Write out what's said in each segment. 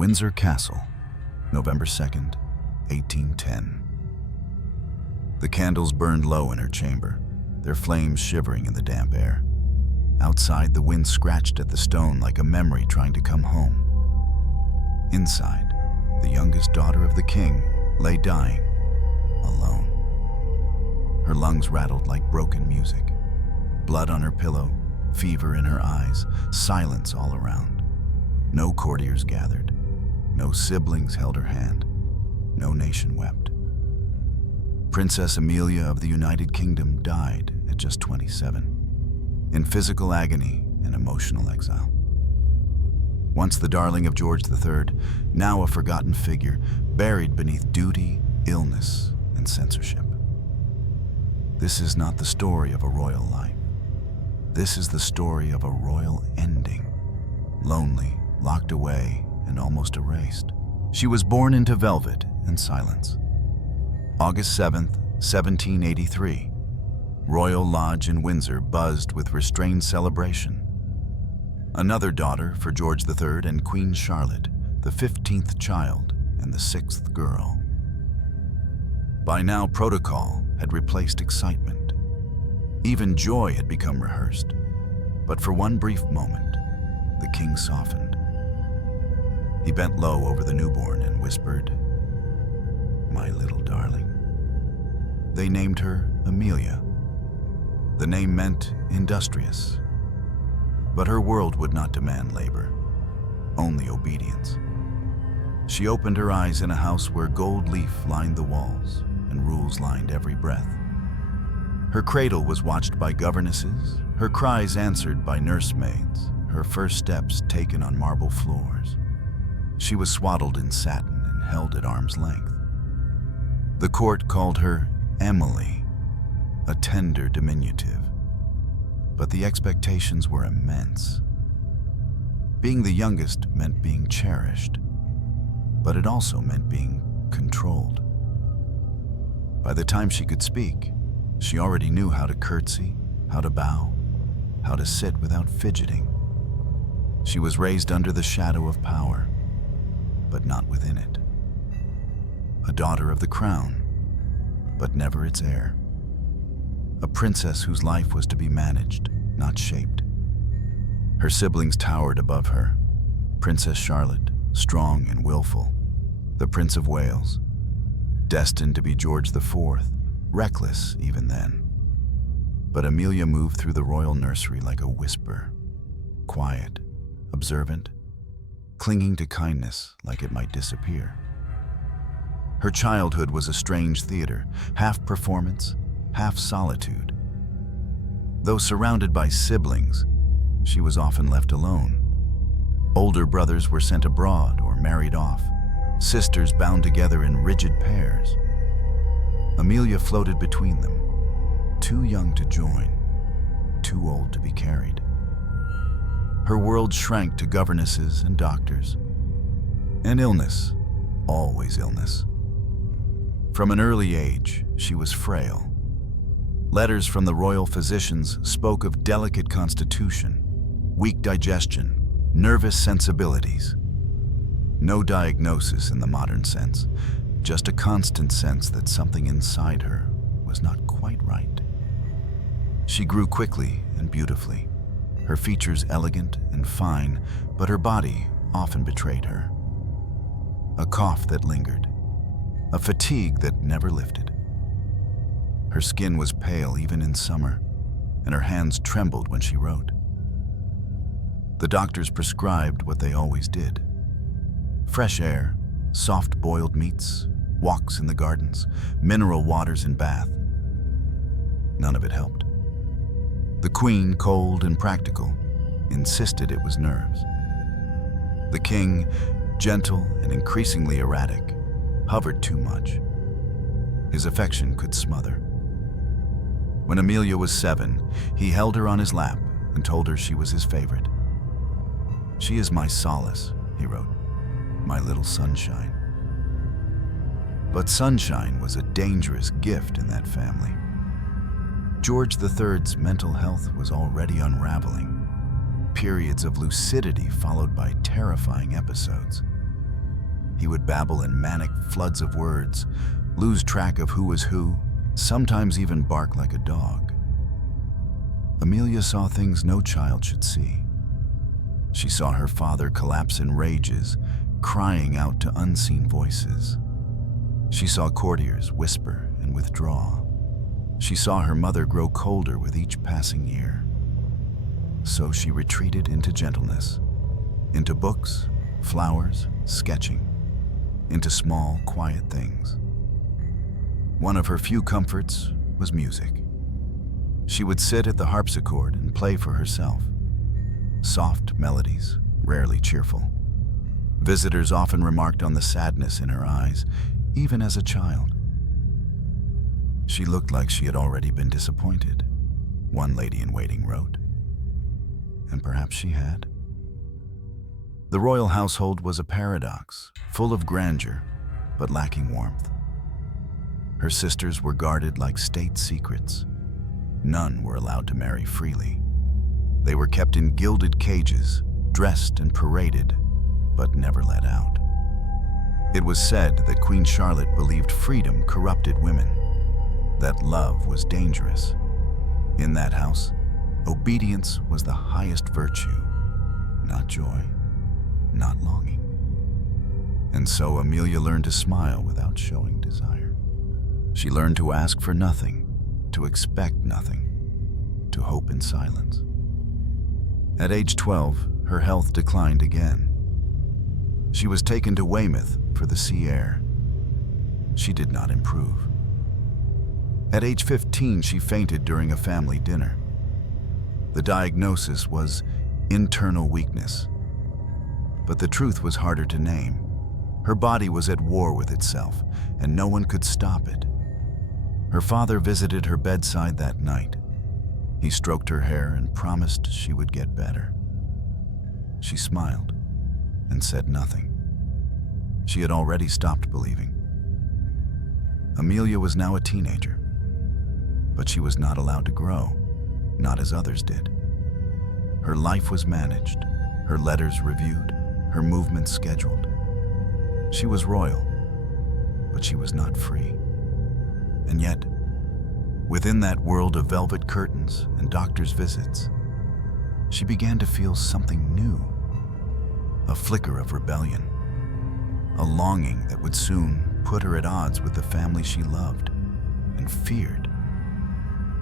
Windsor Castle, November 2nd, 1810. The candles burned low in her chamber, their flames shivering in the damp air. Outside, the wind scratched at the stone like a memory trying to come home. Inside, the youngest daughter of the king lay dying, alone. Her lungs rattled like broken music. Blood on her pillow, fever in her eyes, silence all around. No courtiers gathered. No siblings held her hand. No nation wept. Princess Amelia of the United Kingdom died at just 27, in physical agony and emotional exile. Once the darling of George III, now a forgotten figure, buried beneath duty, illness, and censorship. This is not the story of a royal life. This is the story of a royal ending. Lonely, locked away, and almost erased. She was born into velvet and silence. August 7th, 1783. Royal Lodge in Windsor buzzed with restrained celebration. Another daughter for George III and Queen Charlotte, the 15th child and the 6th girl. By now, protocol had replaced excitement. Even joy had become rehearsed. But for one brief moment, the king softened. He bent low over the newborn and whispered, "My little darling." They named her Amelia. The name meant industrious. But her world would not demand labor, only obedience. She opened her eyes in a house where gold leaf lined the walls and rules lined every breath. Her cradle was watched by governesses, her cries answered by nursemaids, her first steps taken on marble floors. She was swaddled in satin and held at arm's length. The court called her Emily, a tender diminutive. But the expectations were immense. Being the youngest meant being cherished, but it also meant being controlled. By the time she could speak, she already knew how to curtsy, how to bow, how to sit without fidgeting. She was raised under the shadow of power, but not within it. A daughter of the crown, but never its heir. A princess whose life was to be managed, not shaped. Her siblings towered above her. Princess Charlotte, strong and willful. The Prince of Wales, destined to be George IV, reckless even then. But Amelia moved through the royal nursery like a whisper, quiet, observant, clinging to kindness like it might disappear. Her childhood was a strange theater, half performance, half solitude. Though surrounded by siblings, she was often left alone. Older brothers were sent abroad or married off, sisters bound together in rigid pairs. Amelia floated between them, too young to join, too old to be carried. Her world shrank to governesses and doctors. And illness, always illness. From an early age, she was frail. Letters from the royal physicians spoke of delicate constitution, weak digestion, nervous sensibilities. No diagnosis in the modern sense, just a constant sense that something inside her was not quite right. She grew quickly and beautifully, her features elegant and fine, but her body often betrayed her. A cough that lingered, a fatigue that never lifted. Her skin was pale even in summer, and her hands trembled when she wrote. The doctors prescribed what they always did. Fresh air, soft boiled meats, walks in the gardens, mineral waters in bath. None of it helped. The Queen, cold and practical, insisted it was nerves. The King, gentle and increasingly erratic, hovered too much. His affection could smother. When Amelia was 7, he held her on his lap and told her she was his favorite. "She is my solace," he wrote, "my little sunshine." But sunshine was a dangerous gift in that family. George III's mental health was already unraveling. Periods of lucidity followed by terrifying episodes. He would babble in manic floods of words, lose track of who was who, sometimes even bark like a dog. Amelia saw things no child should see. She saw her father collapse in rages, crying out to unseen voices. She saw courtiers whisper and withdraw. She saw her mother grow colder with each passing year. So she retreated into gentleness, into books, flowers, sketching, into small, quiet things. One of her few comforts was music. She would sit at the harpsichord and play for herself. Soft melodies, rarely cheerful. Visitors often remarked on the sadness in her eyes, even as a child. She looked like she had already been disappointed, one lady-in-waiting wrote. And perhaps she had. The royal household was a paradox, full of grandeur, but lacking warmth. Her sisters were guarded like state secrets. None were allowed to marry freely. They were kept in gilded cages, dressed and paraded, but never let out. It was said that Queen Charlotte believed freedom corrupted women, that love was dangerous. In that house, obedience was the highest virtue, not joy, not longing. And so Amelia learned to smile without showing desire. She learned to ask for nothing, to expect nothing, to hope in silence. At age 12, her health declined again. She was taken to Weymouth for the sea air. She did not improve. At age 15, she fainted during a family dinner. The diagnosis was internal weakness. But the truth was harder to name. Her body was at war with itself, and no one could stop it. Her father visited her bedside that night. He stroked her hair and promised she would get better. She smiled and said nothing. She had already stopped believing. Amelia was now a teenager, but she was not allowed to grow, not as others did. Her life was managed, her letters reviewed, her movements scheduled. She was royal, but she was not free. And yet, within that world of velvet curtains and doctor's visits, she began to feel something new, a flicker of rebellion, a longing that would soon put her at odds with the family she loved and feared.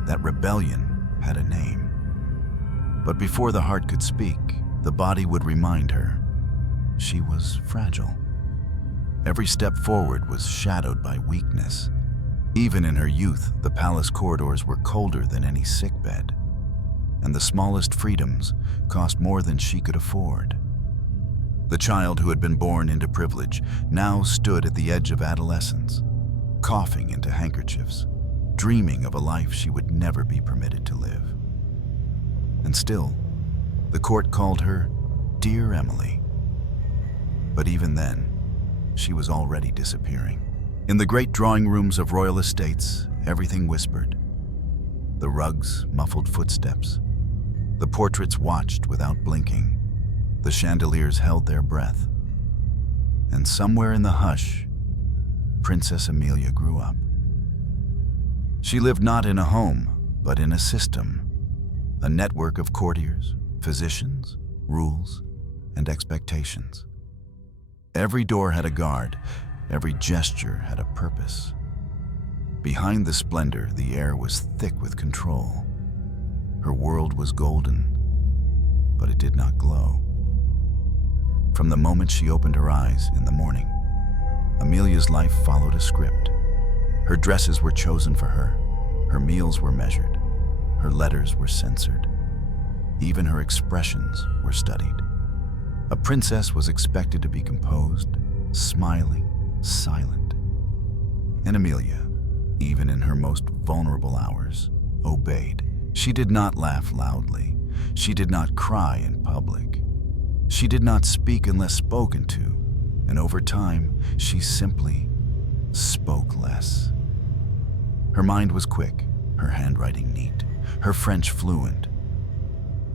That rebellion had a name. But before the heart could speak, the body would remind her she was fragile. Every step forward was shadowed by weakness. Even in her youth, the palace corridors were colder than any sickbed, and the smallest freedoms cost more than she could afford. The child who had been born into privilege now stood at the edge of adolescence, coughing into handkerchiefs, dreaming of a life she would never be permitted to live. And still, the court called her Dear Emily. But even then, she was already disappearing. In the great drawing rooms of royal estates, everything whispered. The rugs muffled footsteps. The portraits watched without blinking. The chandeliers held their breath. And somewhere in the hush, Princess Amelia grew up. She lived not in a home, but in a system, a network of courtiers, physicians, rules, and expectations. Every door had a guard, every gesture had a purpose. Behind the splendor, the air was thick with control. Her world was golden, but it did not glow. From the moment she opened her eyes in the morning, Amelia's life followed a script. Her dresses were chosen for her meals were measured, her letters were censored. Even her expressions were studied. A princess was expected to be composed, smiling, silent. And Amelia, even in her most vulnerable hours, obeyed. She did not laugh loudly. She did not cry in public. She did not speak unless spoken to, and over time, she simply spoke less. Her mind was quick, her handwriting neat, her French fluent.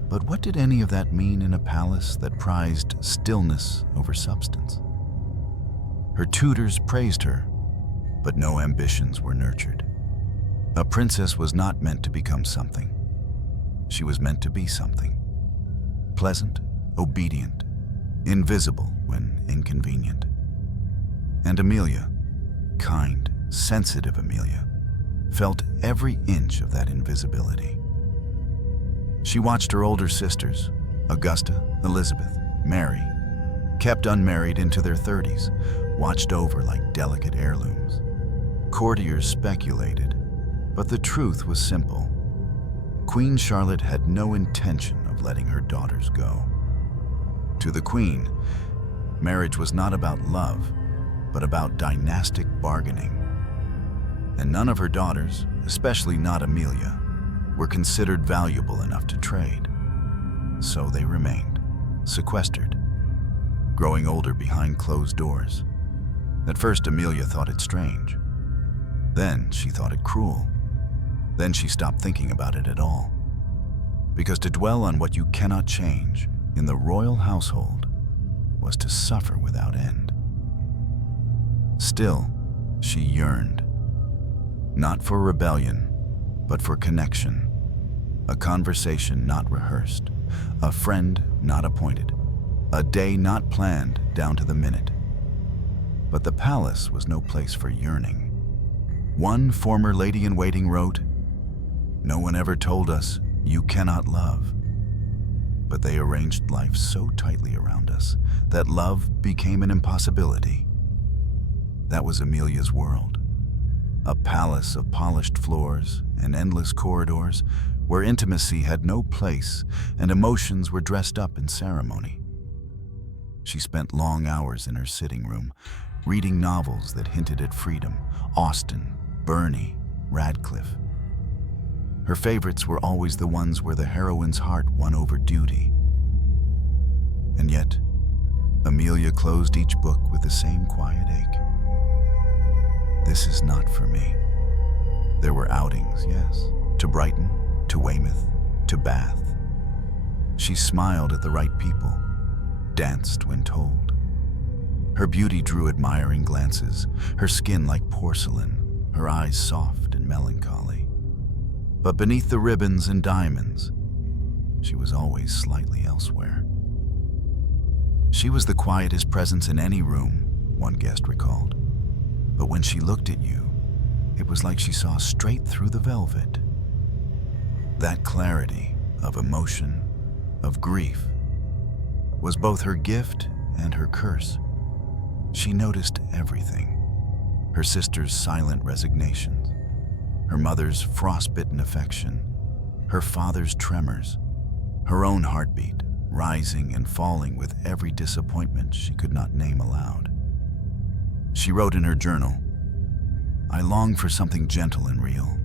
But what did any of that mean in a palace that prized stillness over substance? Her tutors praised her, but no ambitions were nurtured. A princess was not meant to become something. She was meant to be something. Pleasant, obedient, invisible when inconvenient. And Amelia, kind, sensitive Amelia, felt every inch of that invisibility. She watched her older sisters, Augusta, Elizabeth, Mary, kept unmarried into their 30s, watched over like delicate heirlooms. Courtiers speculated, but the truth was simple. Queen Charlotte had no intention of letting her daughters go. To the Queen, marriage was not about love, but about dynastic bargaining. And none of her daughters, especially not Amelia, were considered valuable enough to trade. So they remained, sequestered, growing older behind closed doors. At first, Amelia thought it strange. Then she thought it cruel. Then she stopped thinking about it at all. Because to dwell on what you cannot change in the royal household was to suffer without end. Still, she yearned. Not for rebellion, but for connection. A conversation not rehearsed. A friend not appointed. A day not planned down to the minute. But the palace was no place for yearning. One former lady-in-waiting wrote, "No one ever told us, you cannot love." But they arranged life so tightly around us that love became an impossibility. That was Amelia's world. A palace of polished floors and endless corridors where intimacy had no place and emotions were dressed up in ceremony. She spent long hours in her sitting room, reading novels that hinted at freedom, Austen, Burney, Radcliffe. Her favorites were always the ones where the heroine's heart won over duty. And yet, Amelia closed each book with the same quiet ache. This is not for me. There were outings, yes, to Brighton, to Weymouth, to Bath. She smiled at the right people, danced when told. Her beauty drew admiring glances, her skin like porcelain, her eyes soft and melancholy. But beneath the ribbons and diamonds, she was always slightly elsewhere. She was the quietest presence in any room, one guest recalled. But when she looked at you, it was like she saw straight through the velvet. That clarity of emotion, of grief, was both her gift and her curse. She noticed everything. Her sister's silent resignations, her mother's frostbitten affection, her father's tremors, her own heartbeat rising and falling with every disappointment she could not name aloud. She wrote in her journal, "I long for something gentle and real.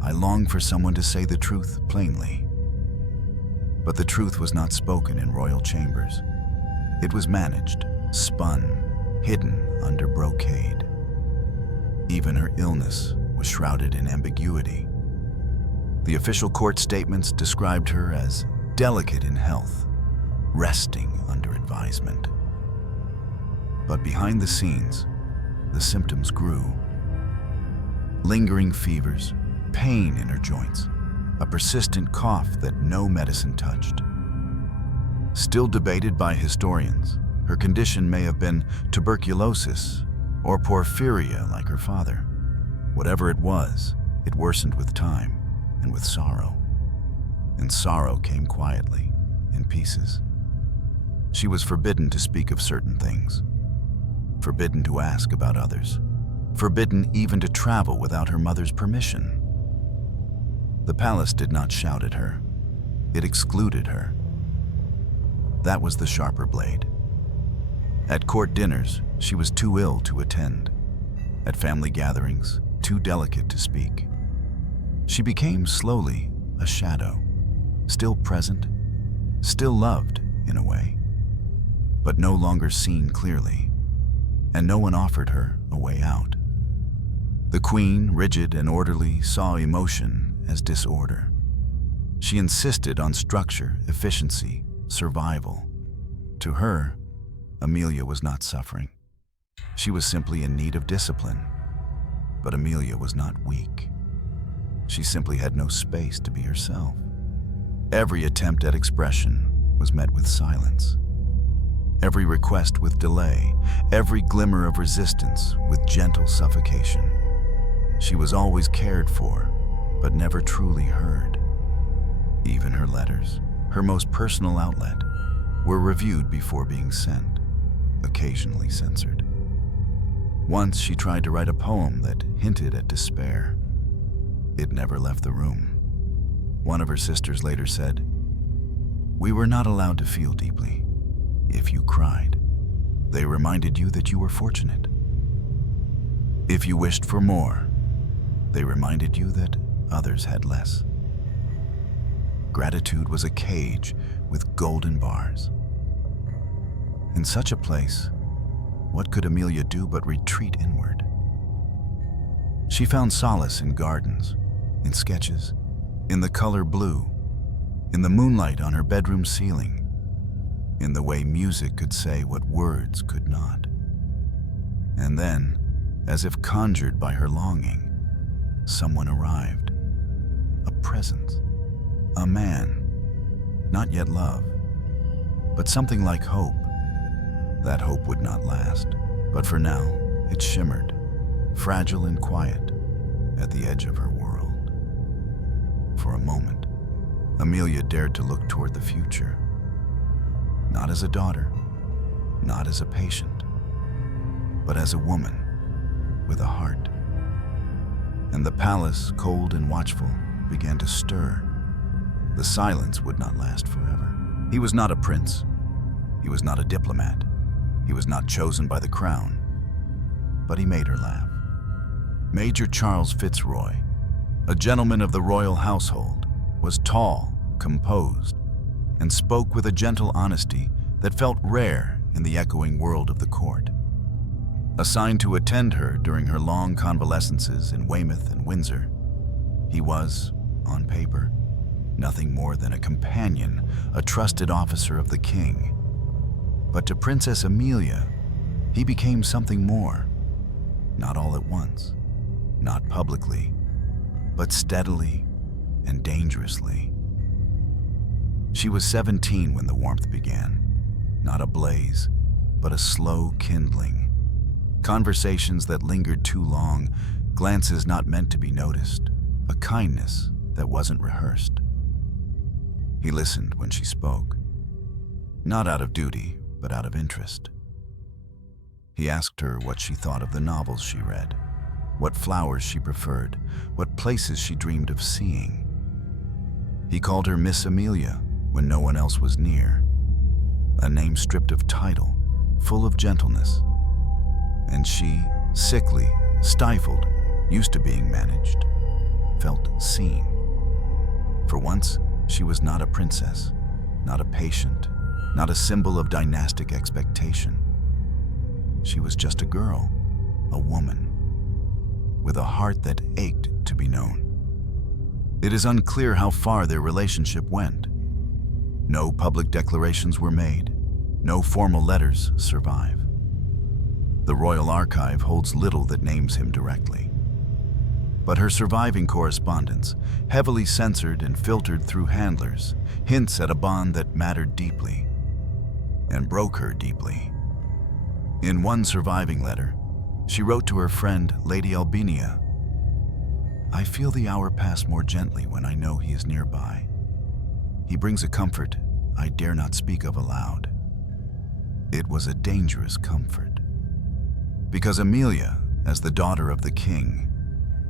I long for someone to say the truth plainly." But the truth was not spoken in royal chambers. It was managed, spun, hidden under brocade. Even her illness was shrouded in ambiguity. The official court statements described her as delicate in health, resting under advisement. But behind the scenes, the symptoms grew. Lingering fevers, pain in her joints, a persistent cough that no medicine touched. Still debated by historians, her condition may have been tuberculosis or porphyria like her father. Whatever it was, it worsened with time and with sorrow. And sorrow came quietly, in pieces. She was forbidden to speak of certain things, forbidden to ask about others, forbidden even to travel without her mother's permission. The palace did not shout at her. It excluded her. That was the sharper blade. At court dinners, she was too ill to attend. At family gatherings, too delicate to speak. She became slowly a shadow, still present, still loved in a way, but no longer seen clearly, and no one offered her a way out. The queen, rigid and orderly, saw emotion as disorder. She insisted on structure, efficiency, survival. To her, Amelia was not suffering. She was simply in need of discipline. But Amelia was not weak. She simply had no space to be herself. Every attempt at expression was met with silence. Every request with delay, every glimmer of resistance with gentle suffocation. She was always cared for, but never truly heard. Even her letters, her most personal outlet, were reviewed before being sent, occasionally censored. Once she tried to write a poem that hinted at despair. It never left the room. One of her sisters later said, "We were not allowed to feel deeply. If you cried, they reminded you that you were fortunate. If you wished for more, they reminded you that others had less." Gratitude was a cage with golden bars. In such a place, what could Amelia do but retreat inward? She found solace in gardens, in sketches, in the color blue, in the moonlight on her bedroom ceiling, in the way music could say what words could not. And then, as if conjured by her longing, someone arrived. A presence. A man. Not yet love, but something like hope. That hope would not last, but for now, it shimmered, fragile and quiet, at the edge of her world. For a moment, Amelia dared to look toward the future. Not as a daughter, not as a patient, but as a woman with a heart. And the palace, cold and watchful, began to stir. The silence would not last forever. He was not a prince. He was not a diplomat. He was not chosen by the crown. But he made her laugh. Major Charles Fitzroy, a gentleman of the royal household, was tall, composed, and spoke with a gentle honesty that felt rare in the echoing world of the court. Assigned to attend her during her long convalescences in Weymouth and Windsor, he was, on paper, nothing more than a companion, a trusted officer of the king. But to Princess Amelia, he became something more. Not all at once, not publicly, but steadily and dangerously. She was 17 when the warmth began, not a blaze, but a slow kindling. Conversations that lingered too long, glances not meant to be noticed, a kindness that wasn't rehearsed. He listened when she spoke, not out of duty, but out of interest. He asked her what she thought of the novels she read, what flowers she preferred, what places she dreamed of seeing. He called her Miss Amelia when no one else was near, a name stripped of title, full of gentleness. And she, sickly, stifled, used to being managed, felt seen. For once, she was not a princess, not a patient, not a symbol of dynastic expectation. She was just a girl, a woman, with a heart that ached to be known. It is unclear how far their relationship went. No public declarations were made, no formal letters survive. The Royal Archive holds little that names him directly. But her surviving correspondence, heavily censored and filtered through handlers, hints at a bond that mattered deeply and broke her deeply. In one surviving letter, she wrote to her friend, Lady Albinia, "I feel the hour pass more gently when I know he is nearby. He brings a comfort I dare not speak of aloud." It was a dangerous comfort, because Amelia, as the daughter of the king,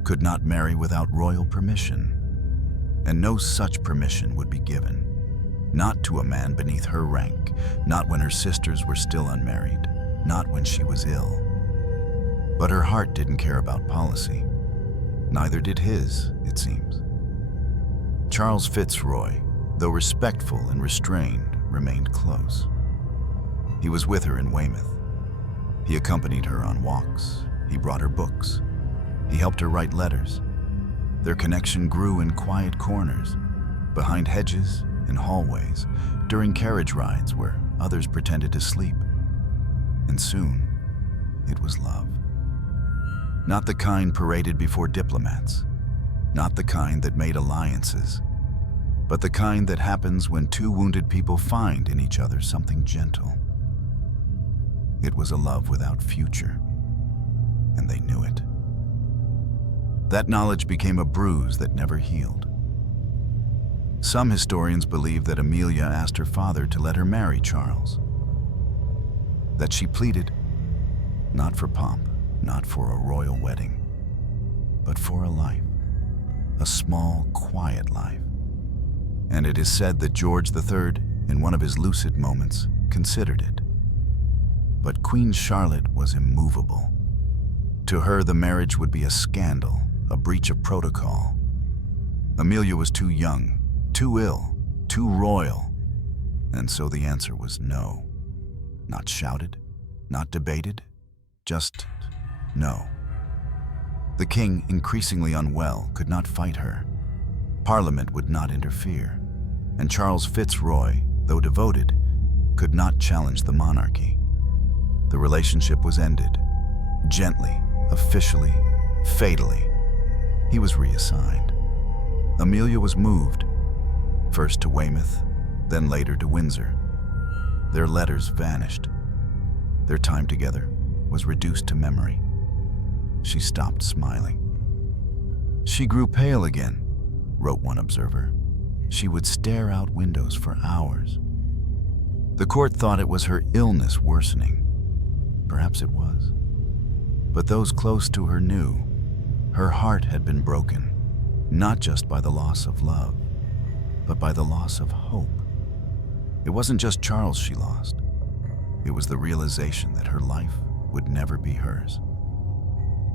could not marry without royal permission, and no such permission would be given. Not to a man beneath her rank, not when her sisters were still unmarried, not when she was ill. But her heart didn't care about policy. Neither did his, it seems. Charles Fitzroy, though respectful and restrained, remained close. He was with her in Weymouth. He accompanied her on walks. He brought her books. He helped her write letters. Their connection grew in quiet corners, behind hedges, in hallways, during carriage rides where others pretended to sleep. And soon, It was love. Not the kind paraded before diplomats, not the kind that made alliances, but the kind that happens when two wounded people find in each other something gentle. It was a love without future, and they knew it. That knowledge became a bruise that never healed. Some historians believe that Amelia asked her father to let her marry Charles, that she pleaded, not for pomp, not for a royal wedding, but for a life, a small, quiet life. And it is said that George III, in one of his lucid moments, considered it. But Queen Charlotte was immovable. To her, the marriage would be a scandal, a breach of protocol. Amelia was too young, too ill, too royal, and so the answer was no. Not shouted, not debated, just no. The king, increasingly unwell, could not fight her. Parliament would not interfere, and Charles Fitzroy, though devoted, could not challenge the monarchy. The relationship was ended, gently, officially, fatally. He was reassigned. Amelia was moved, first to Weymouth, then later to Windsor. Their letters vanished. Their time together was reduced to memory. She stopped smiling. She grew pale again, wrote one observer. She would stare out windows for hours. The court thought it was her illness worsening. Perhaps it was. But those close to her knew her heart had been broken, not just by the loss of love, but by the loss of hope. It wasn't just Charles she lost. It was the realization that her life would never be hers.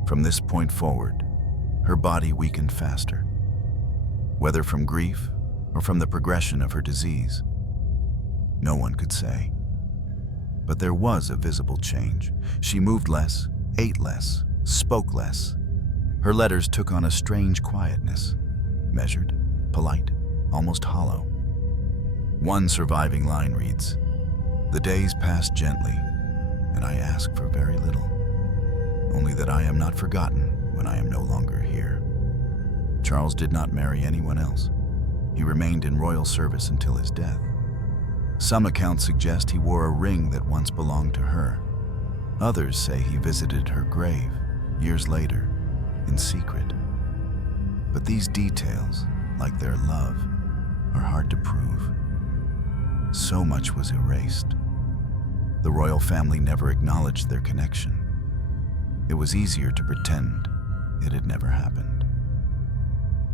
From this point forward, her body weakened faster, whether from grief or from the progression of her disease. No one could say. But there was a visible change. She moved less, ate less, spoke less. Her letters took on a strange quietness, measured, polite, almost hollow. One surviving line reads, "The days pass gently, and I ask for very little, only that I am not forgotten when I am no longer here." Charles did not marry anyone else. He remained in royal service until his death. Some accounts suggest he wore a ring that once belonged to her. Others say he visited her grave years later, in secret. But these details, like their love, are hard to prove. So much was erased. The royal family never acknowledged their connection. It was easier to pretend it had never happened.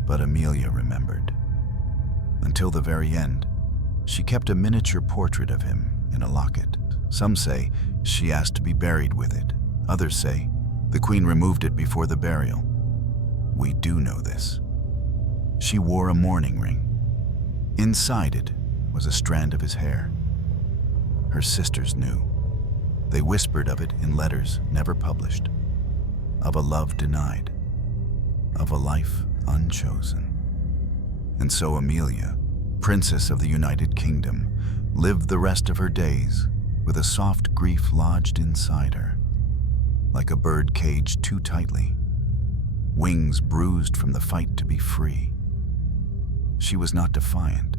But Amelia remembered. Until the very end, she kept a miniature portrait of him in a locket. Some say she asked to be buried with it. Others say the queen removed it before the burial. We do know this. She wore a mourning ring. Inside it was a strand of his hair. Her sisters knew. They whispered of it in letters never published, of a love denied, of a life unchosen. And so Amelia, Princess of the United Kingdom, lived the rest of her days with a soft grief lodged inside her, like a bird caged too tightly, wings bruised from the fight to be free. She was not defiant.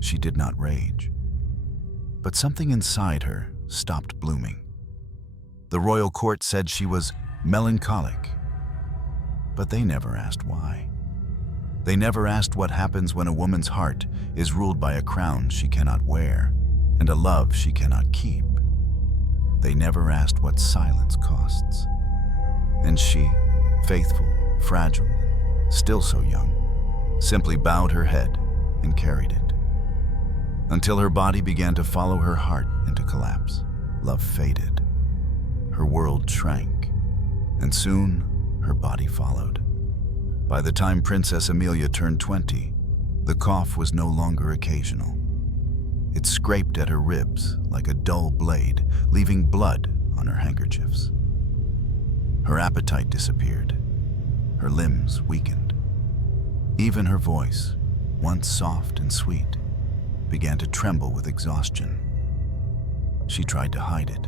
She did not rage. But something inside her stopped blooming. The royal court said she was melancholic, but they never asked why. They never asked what happens when a woman's heart is ruled by a crown she cannot wear and a love she cannot keep. They never asked what silence costs. And she, faithful, fragile, still so young, simply bowed her head and carried it. Until her body began to follow her heart into collapse. Love faded. Her world shrank, and soon her body followed. By the time Princess Amelia turned 20, the cough was no longer occasional. It scraped at her ribs like a dull blade, leaving blood on her handkerchiefs. Her appetite disappeared. Her limbs weakened. Even her voice, once soft and sweet, began to tremble with exhaustion. She tried to hide it.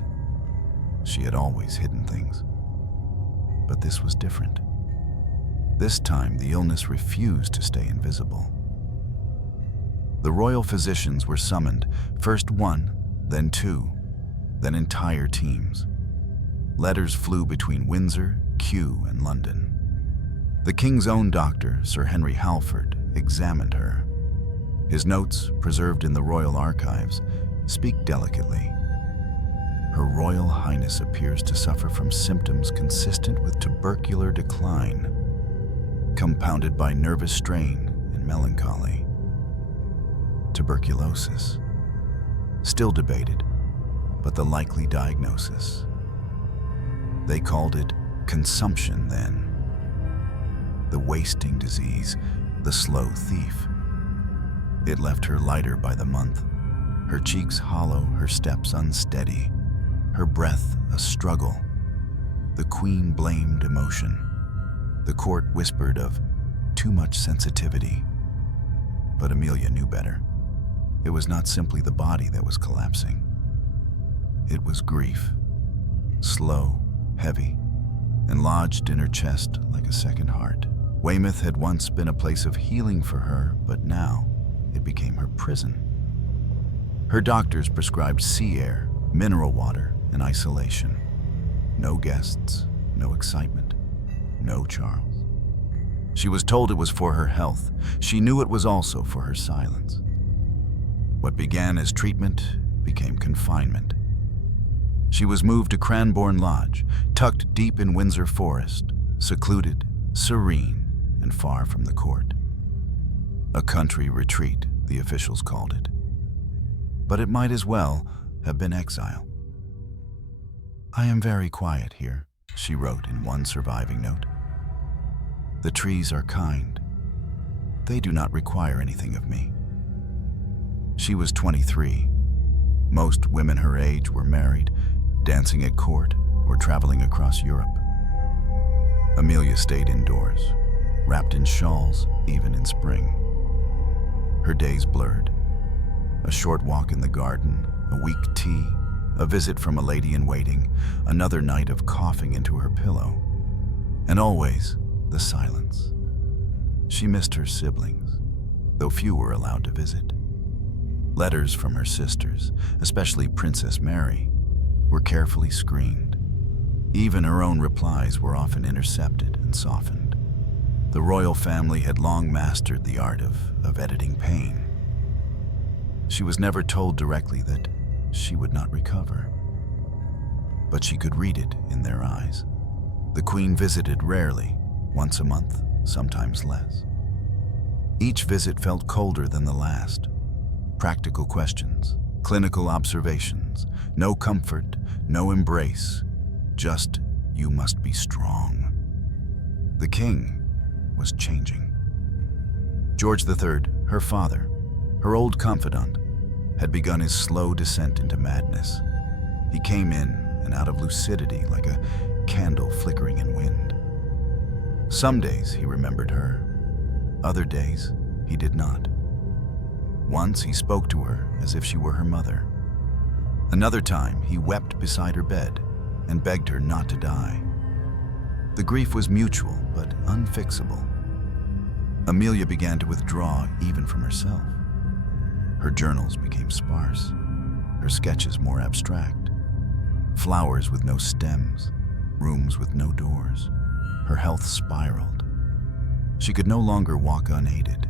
She had always hidden things. But this was different. This time, the illness refused to stay invisible. The royal physicians were summoned, first one, then two, then entire teams. Letters flew between Windsor, Kew, and London. The king's own doctor, Sir Henry Halford, examined her. His notes, preserved in the royal archives, speak delicately. Her Royal Highness appears to suffer from symptoms consistent with tubercular decline, compounded by nervous strain and melancholy. Tuberculosis. Still debated, but the likely diagnosis. They called it consumption then. The wasting disease, the slow thief. It left her lighter by the month, her cheeks hollow, her steps unsteady, her breath a struggle. The Queen blamed emotion. The court whispered of too much sensitivity. But Amelia knew better. It was not simply the body that was collapsing. It was grief, slow, heavy, and lodged in her chest like a second heart. Weymouth had once been a place of healing for her, but now it became her prison. Her doctors prescribed sea air, mineral water, and isolation. No guests, no excitement, no Charles. She was told it was for her health. She knew it was also for her silence. What began as treatment became confinement. She was moved to Cranbourne Lodge, tucked deep in Windsor Forest, secluded, serene, and far from the court. A country retreat, the officials called it. But it might as well have been exile. "I am very quiet here," she wrote in one surviving note. "The trees are kind. They do not require anything of me." She was 23. Most women her age were married, dancing at court, or traveling across Europe. Amelia stayed indoors, wrapped in shawls, even in spring. Her days blurred. A short walk in the garden, a weak tea, a visit from a lady-in-waiting, another night of coughing into her pillow, and always the silence. She missed her siblings, though few were allowed to visit. Letters from her sisters, especially Princess Mary, were carefully screened. Even her own replies were often intercepted and softened. The royal family had long mastered the art of editing pain. She was never told directly that she would not recover, but she could read it in their eyes. The Queen visited rarely, once a month, sometimes less. Each visit felt colder than the last. Practical questions, clinical observations, no comfort, no embrace, just, "You must be strong." The king was changing. George III, her father, her old confidant, had begun his slow descent into madness. He came in and out of lucidity like a candle flickering in wind. Some days he remembered her, other days he did not. Once he spoke to her as if she were her mother. Another time he wept beside her bed and begged her not to die. The grief was mutual but unfixable. Amelia began to withdraw even from herself. Her journals became sparse, her sketches more abstract. Flowers with no stems, rooms with no doors. Her health spiraled. She could no longer walk unaided.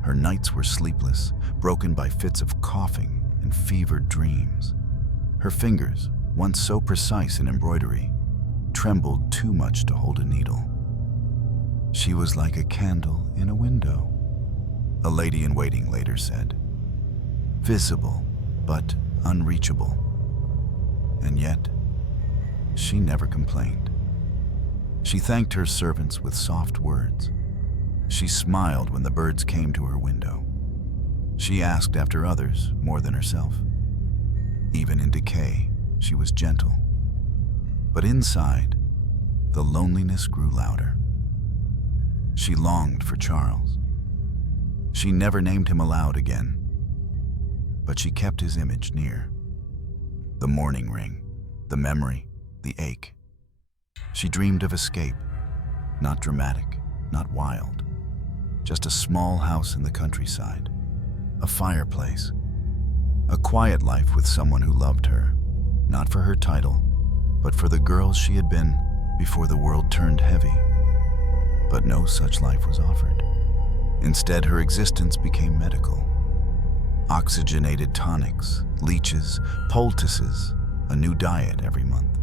Her nights were sleepless, broken by fits of coughing and fevered dreams. Her fingers, once so precise in embroidery, trembled too much to hold a needle. She was like a candle in a window, a lady-in-waiting later said. Visible, but unreachable. And yet, she never complained. She thanked her servants with soft words. She smiled when the birds came to her window. She asked after others more than herself. Even in decay, she was gentle. But inside, the loneliness grew louder. She longed for Charles. She never named him aloud again, but she kept his image near. The mourning ring, the memory, the ache. She dreamed of escape, not dramatic, not wild, just a small house in the countryside, a fireplace, a quiet life with someone who loved her, not for her title, but for the girl she had been before the world turned heavy. But no such life was offered. Instead, her existence became medical. Oxygenated tonics, leeches, poultices, a new diet every month.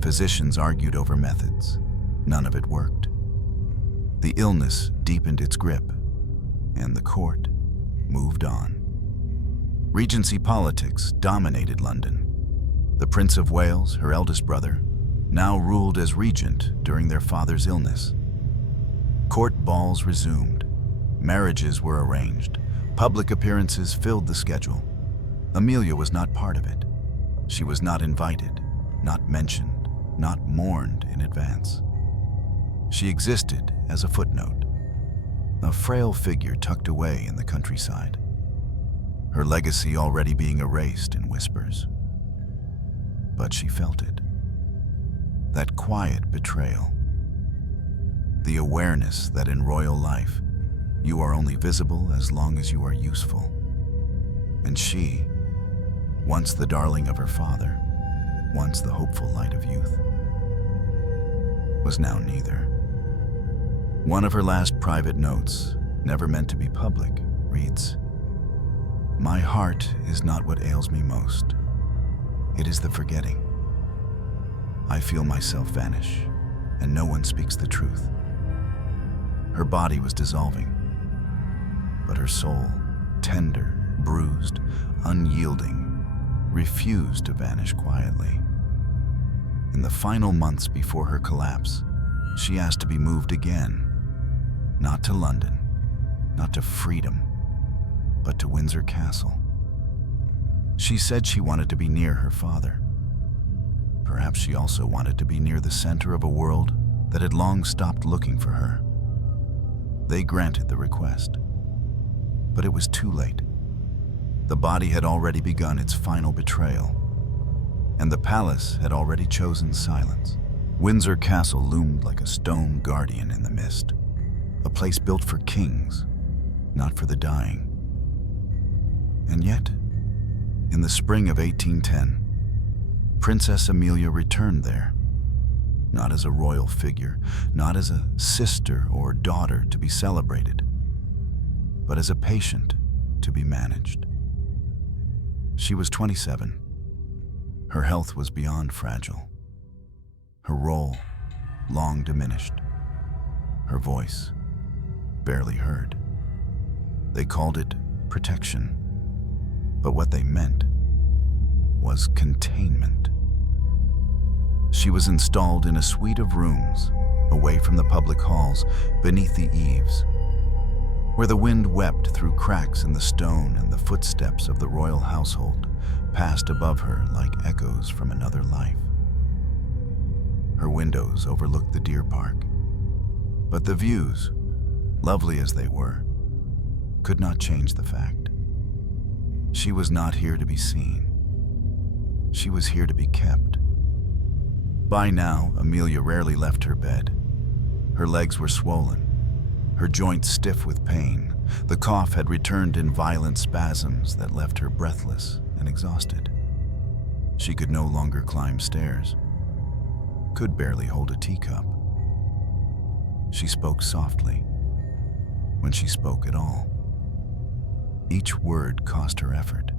Physicians argued over methods. None of it worked. The illness deepened its grip, and the court moved on. Regency politics dominated London. The Prince of Wales, her eldest brother, now ruled as regent during their father's illness. Court balls resumed. Marriages were arranged. Public appearances filled the schedule. Amelia was not part of it. She was not invited, not mentioned, not mourned in advance. She existed as a footnote, a frail figure tucked away in the countryside, her legacy already being erased in whispers. But she felt it. That quiet betrayal. The awareness that in royal life, you are only visible as long as you are useful. And she, once the darling of her father, once the hopeful light of youth, was now neither. One of her last private notes, never meant to be public, reads, "My heart is not what ails me most. It is the forgetting. I feel myself vanish, and no one speaks the truth." Her body was dissolving, but her soul, tender, bruised, unyielding, refused to vanish quietly. In the final months before her collapse, she asked to be moved again, not to London, not to freedom, but to Windsor Castle. She said she wanted to be near her father. Perhaps she also wanted to be near the center of a world that had long stopped looking for her. They granted the request, but it was too late. The body had already begun its final betrayal, and the palace had already chosen silence. Windsor Castle loomed like a stone guardian in the mist, a place built for kings, not for the dying. And yet, in the spring of 1810, Princess Amelia returned there, not as a royal figure, not as a sister or daughter to be celebrated, but as a patient to be managed. She was 27. Her health was beyond fragile. Her role long diminished. Her voice barely heard. They called it protection, but what they meant was containment. She was installed in a suite of rooms, away from the public halls, beneath the eaves, where the wind wept through cracks in the stone and the footsteps of the royal household passed above her like echoes from another life. Her windows overlooked the deer park, but the views, lovely as they were, could not change the fact. She was not here to be seen. She was here to be kept. By now, Amelia rarely left her bed. Her legs were swollen, her joints stiff with pain. The cough had returned in violent spasms that left her breathless and exhausted. She could no longer climb stairs, could barely hold a teacup. She spoke softly, when she spoke at all. Each word cost her effort,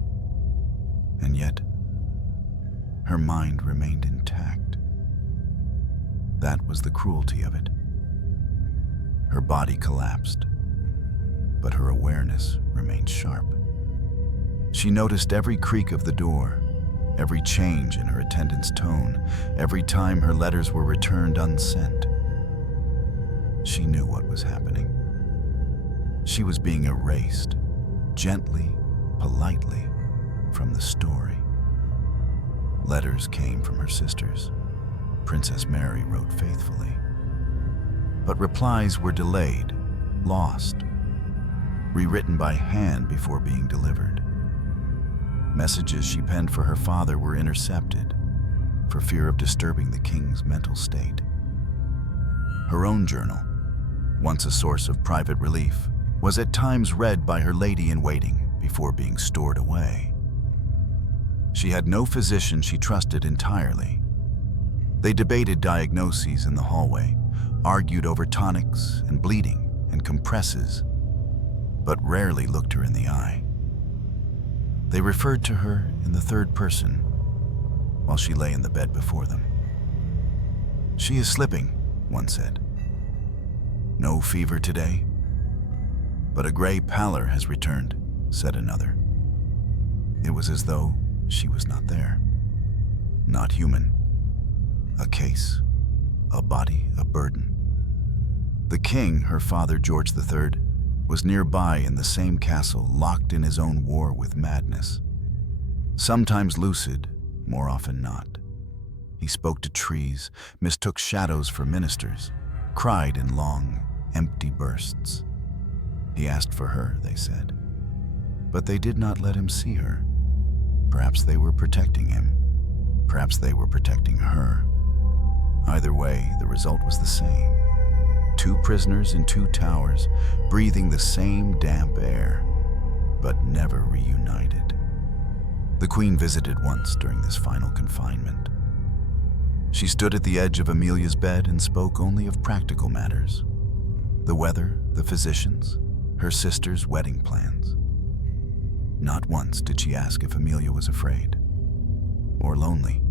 and yet her mind remained intact. That was the cruelty of it. Her body collapsed, but her awareness remained sharp. She noticed every creak of the door, every change in her attendant's tone, every time her letters were returned unsent. She knew what was happening. She was being erased, gently, politely, from the story. Letters came from her sisters. Princess Mary wrote faithfully. But replies were delayed, lost, rewritten by hand before being delivered. Messages she penned for her father were intercepted, for fear of disturbing the king's mental state. Her own journal, once a source of private relief, was at times read by her lady-in-waiting before being stored away. She had no physician she trusted entirely. They debated diagnoses in the hallway, argued over tonics and bleeding and compresses, but rarely looked her in the eye. They referred to her in the third person while she lay in the bed before them. "She is slipping," one said. "No fever today, but a gray pallor has returned," said another. It was as though she was not there. Not human. A case, a body, a burden. The king, her father George III, was nearby in the same castle, locked in his own war with madness. Sometimes lucid, more often not. He spoke to trees, mistook shadows for ministers, cried in long, empty bursts. He asked for her, they said, but they did not let him see her. Perhaps they were protecting him. Perhaps they were protecting her. Either way, the result was the same. Two prisoners in two towers, breathing the same damp air, but never reunited. The Queen visited once during this final confinement. She stood at the edge of Amelia's bed and spoke only of practical matters. The weather, the physicians, her sister's wedding plans. Not once did she ask if Amelia was afraid, or lonely,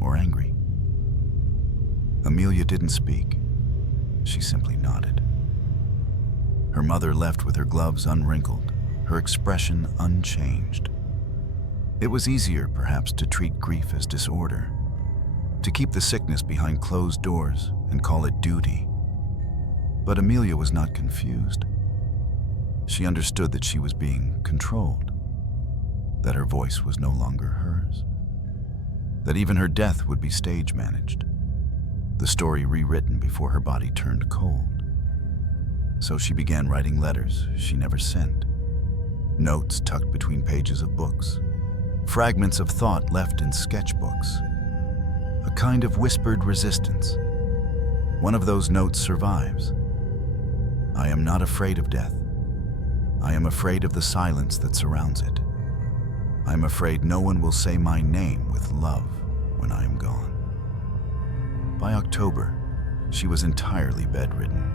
or angry. Amelia didn't speak. She simply nodded. Her mother left with her gloves unwrinkled, her expression unchanged. It was easier, perhaps, to treat grief as disorder, to keep the sickness behind closed doors and call it duty. But Amelia was not confused. She understood that she was being controlled, that her voice was no longer hers, that even her death would be stage managed, the story rewritten before her body turned cold. So she began writing letters she never sent, notes tucked between pages of books, fragments of thought left in sketchbooks, a kind of whispered resistance. One of those notes survives. "I am not afraid of death. I am afraid of the silence that surrounds it. I am afraid no one will say my name with love when I am gone." By October, she was entirely bedridden.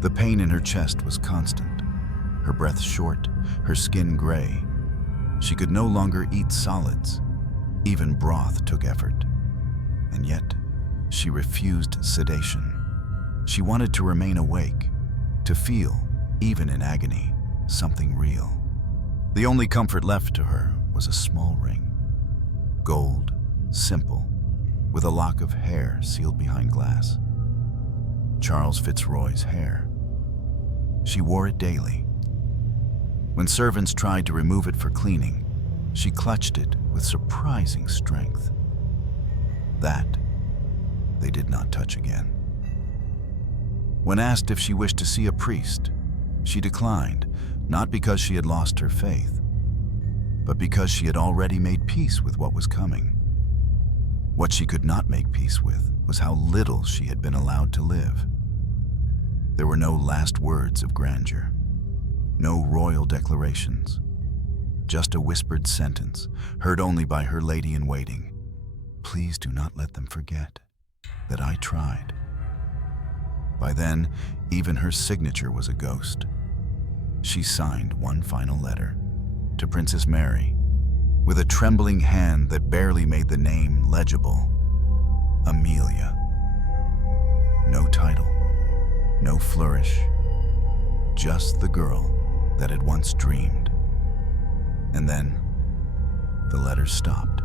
The pain in her chest was constant, her breath short, her skin gray. She could no longer eat solids. Even broth took effort. And yet, she refused sedation. She wanted to remain awake, to feel, even in agony, something real. The only comfort left to her was a small ring. Gold, simple, with a lock of hair sealed behind glass. Charles Fitzroy's hair. She wore it daily. When servants tried to remove it for cleaning, she clutched it with surprising strength. That they did not touch again. When asked if she wished to see a priest, she declined, not because she had lost her faith, but because she had already made peace with what was coming. What she could not make peace with was how little she had been allowed to live. There were no last words of grandeur, no royal declarations, just a whispered sentence, heard only by her lady-in-waiting. "Please do not let them forget that I tried." By then, even her signature was a ghost. She signed one final letter to Princess Mary with a trembling hand that barely made the name legible. Amelia. No title, no flourish, just the girl that had once dreamed. And then, the letter stopped.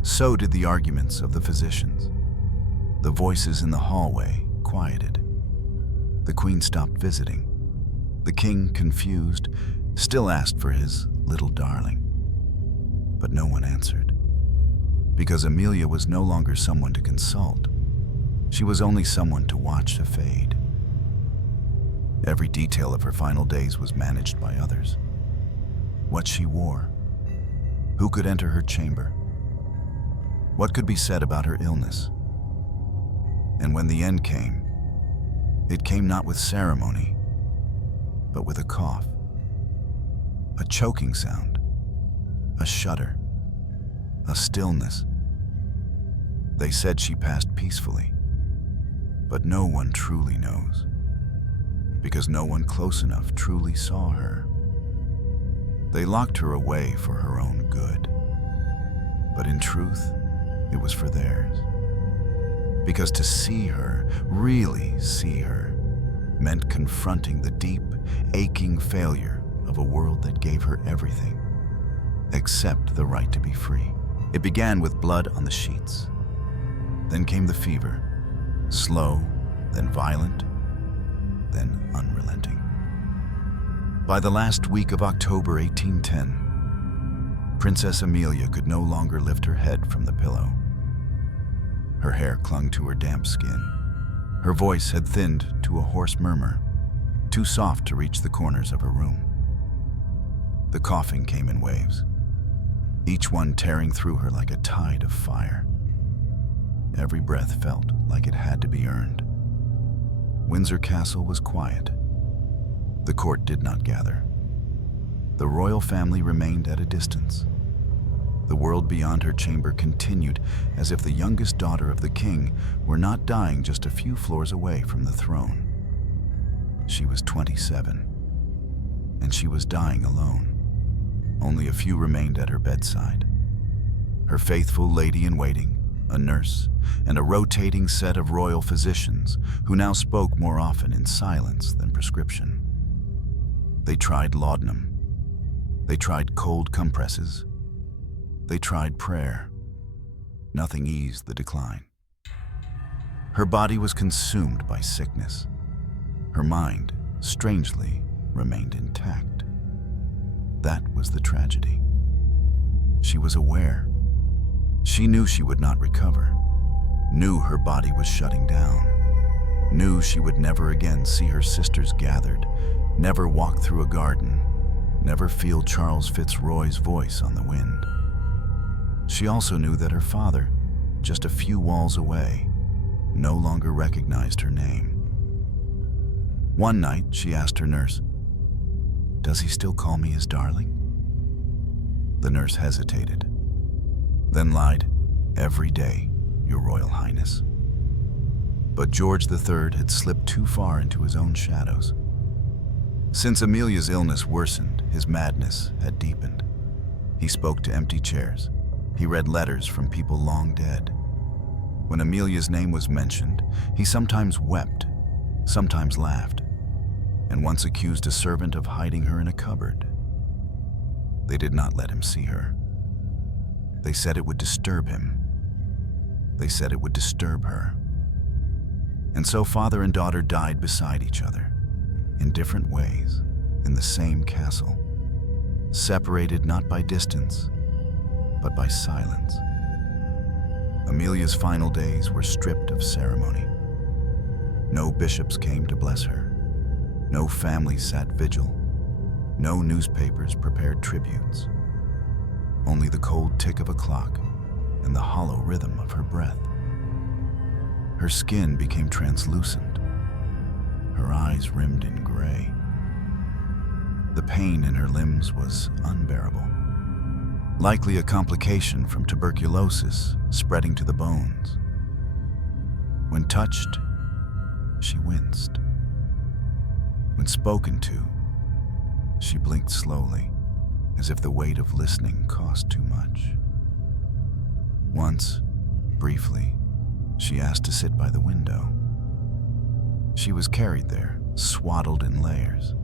So did the arguments of the physicians. The voices in the hallway quieted. The Queen stopped visiting. The King, confused, still asked for his little darling. But no one answered. Because Amelia was no longer someone to consult. She was only someone to watch to fade. Every detail of her final days was managed by others. What she wore, who could enter her chamber, What could be said about her illness? And when the end came, it came not with ceremony, but with a cough, a choking sound, a shudder, a stillness. They said she passed peacefully, but no one truly knows, because no one close enough truly saw her. They locked her away for her own good, but in truth, it was for theirs. Because to see her, really see her, meant confronting the deep, aching failure of a world that gave her everything, except the right to be free. It began with blood on the sheets. Then came the fever, slow, then violent, then unrelenting. By the last week of October 1810, Princess Amelia could no longer lift her head from the pillow. Her hair clung to her damp skin. Her voice had thinned to a hoarse murmur, too soft to reach the corners of her room. The coughing came in waves, each one tearing through her like a tide of fire. Every breath felt like it had to be earned. Windsor Castle was quiet. The court did not gather. The royal family remained at a distance. The world beyond her chamber continued as if the youngest daughter of the king were not dying just a few floors away from the throne. She was 27, and she was dying alone. Only a few remained at her bedside. Her faithful lady-in-waiting, a nurse, and a rotating set of royal physicians who now spoke more often in silence than prescription. They tried laudanum. They tried cold compresses. They tried prayer. Nothing eased the decline. Her body was consumed by sickness. Her mind, strangely, remained intact. That was the tragedy. She was aware. She knew she would not recover, knew her body was shutting down, knew she would never again see her sisters gathered, never walk through a garden, never feel Charles Fitzroy's voice on the wind. She also knew that her father, just a few walls away, no longer recognized her name. One night, she asked her nurse, "Does he still call me his darling?" The nurse hesitated, then lied, "Every day, Your Royal Highness." But George III had slipped too far into his own shadows. Since Amelia's illness worsened, his madness had deepened. He spoke to empty chairs. He read letters from people long dead. When Amelia's name was mentioned, he sometimes wept, sometimes laughed, and once accused a servant of hiding her in a cupboard. They did not let him see her. They said it would disturb him. They said it would disturb her. And so father and daughter died beside each other, in different ways, in the same castle, separated not by distance, but by silence. Amelia's final days were stripped of ceremony. No bishops came to bless her. No family sat vigil. No newspapers prepared tributes. Only the cold tick of a clock and the hollow rhythm of her breath. Her skin became translucent. Her eyes rimmed in gray. The pain in her limbs was unbearable. Likely a complication from tuberculosis spreading to the bones. When touched, she winced. When spoken to, she blinked slowly, as if the weight of listening cost too much. Once, briefly, she asked to sit by the window. She was carried there, swaddled in layers.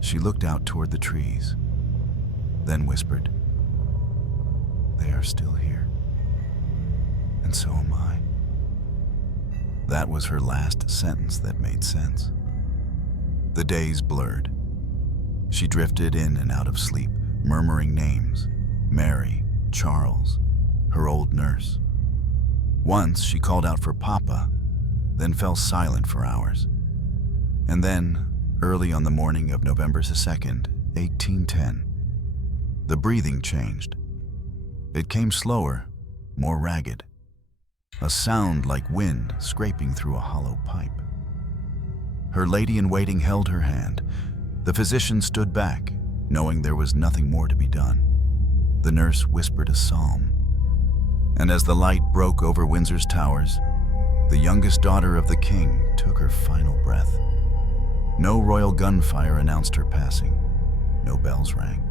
She looked out toward the trees, then whispered, "They are still here, and so am I." That was her last sentence that made sense. The days blurred. She drifted in and out of sleep, murmuring names, Mary, Charles, her old nurse. Once she called out for Papa, then fell silent for hours. And then, early on the morning of November 2nd, 1810, the breathing changed. It came slower, more ragged, a sound like wind scraping through a hollow pipe. Her lady-in-waiting held her hand. The physician stood back, knowing there was nothing more to be done. The nurse whispered a psalm. And as the light broke over Windsor's towers, the youngest daughter of the king took her final breath. No royal gunfire announced her passing. No bells rang.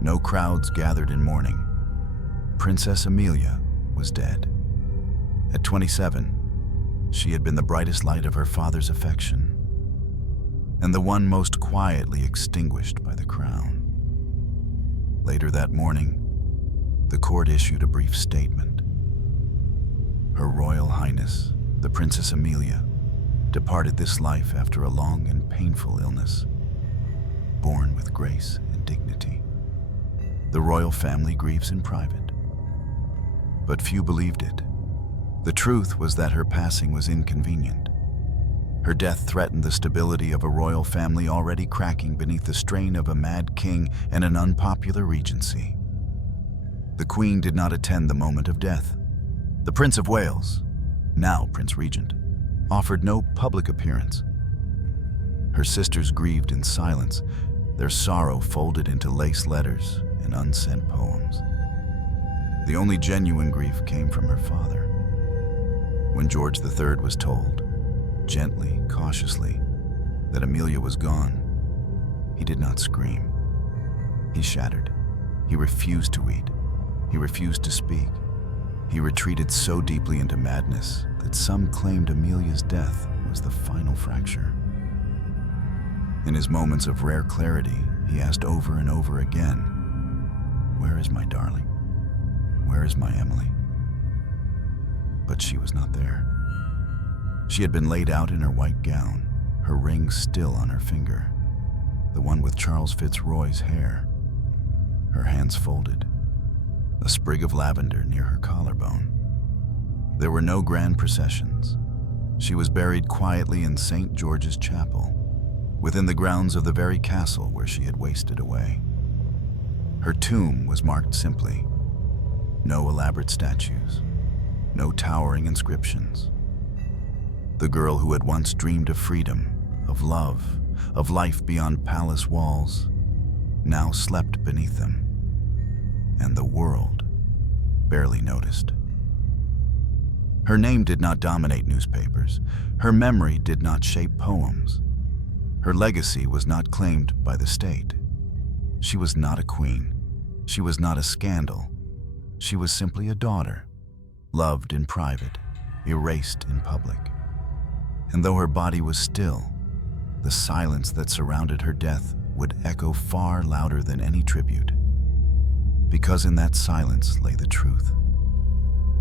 No crowds gathered in mourning. Princess Amelia was dead. At 27, she had been the brightest light of her father's affection, and the one most quietly extinguished by the crown. Later that morning, the court issued a brief statement. Her Royal Highness, the Princess Amelia, departed this life after a long and painful illness, born with grace and dignity. The royal family grieves in private, but few believed it. The truth was that her passing was inconvenient. Her death threatened the stability of a royal family already cracking beneath the strain of a mad king and an unpopular regency. The Queen did not attend the moment of death. The Prince of Wales, now Prince Regent, offered no public appearance. Her sisters grieved in silence, their sorrow folded into lace letters and unsent poems. The only genuine grief came from her father. When George III was told, gently, cautiously, that Amelia was gone, he did not scream. He shattered. He refused to eat. He refused to speak. He retreated so deeply into madness that some claimed Amelia's death was the final fracture. In his moments of rare clarity, he asked over and over again, "Where is my darling? Where is my Emily?" But she was not there. She had been laid out in her white gown, her ring still on her finger, the one with Charles Fitzroy's hair, her hands folded, a sprig of lavender near her collarbone. There were no grand processions. She was buried quietly in St. George's Chapel, within the grounds of the very castle where she had wasted away. Her tomb was marked simply, no elaborate statues, no towering inscriptions. The girl who had once dreamed of freedom, of love, of life beyond palace walls, now slept beneath them, and the world barely noticed. Her name did not dominate newspapers. Her memory did not shape poems. Her legacy was not claimed by the state. She was not a queen. She was not a scandal. She was simply a daughter, loved in private, erased in public. And though her body was still, the silence that surrounded her death would echo far louder than any tribute. Because in that silence lay the truth,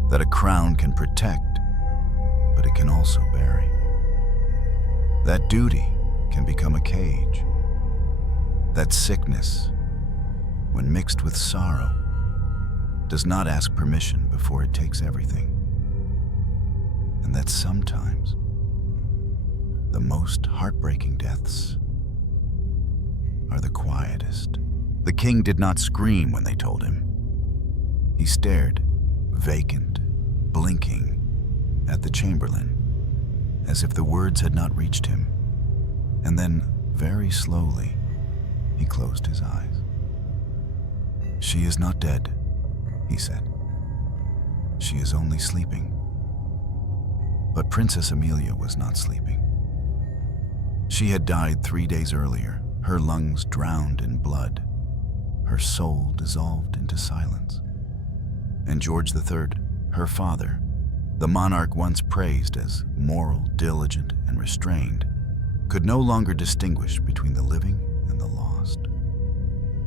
that a crown can protect, but it can also bury. That duty can become a cage. That sickness, when mixed with sorrow, does not ask permission before it takes everything. And that sometimes the most heartbreaking deaths are the quietest. The king did not scream when they told him. He stared, vacant, blinking, at the chamberlain, as if the words had not reached him. And then, very slowly, he closed his eyes. "She is not dead," he said. "She is only sleeping." But Princess Amelia was not sleeping. She had died 3 days earlier, her lungs drowned in blood, her soul dissolved into silence. And George III, her father, the monarch once praised as moral, diligent, and restrained, could no longer distinguish between the living and the lost.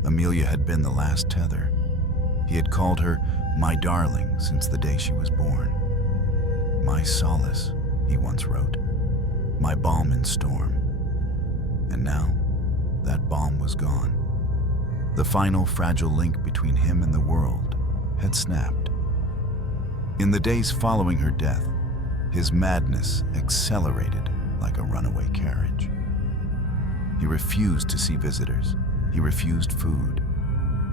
Amelia had been the last tether. He had called her "my darling" since the day she was born. "My solace," he once wrote, "my balm in storm." And now, that balm was gone. The final fragile link between him and the world had snapped. In the days following her death, his madness accelerated like a runaway carriage. He refused to see visitors. He refused food.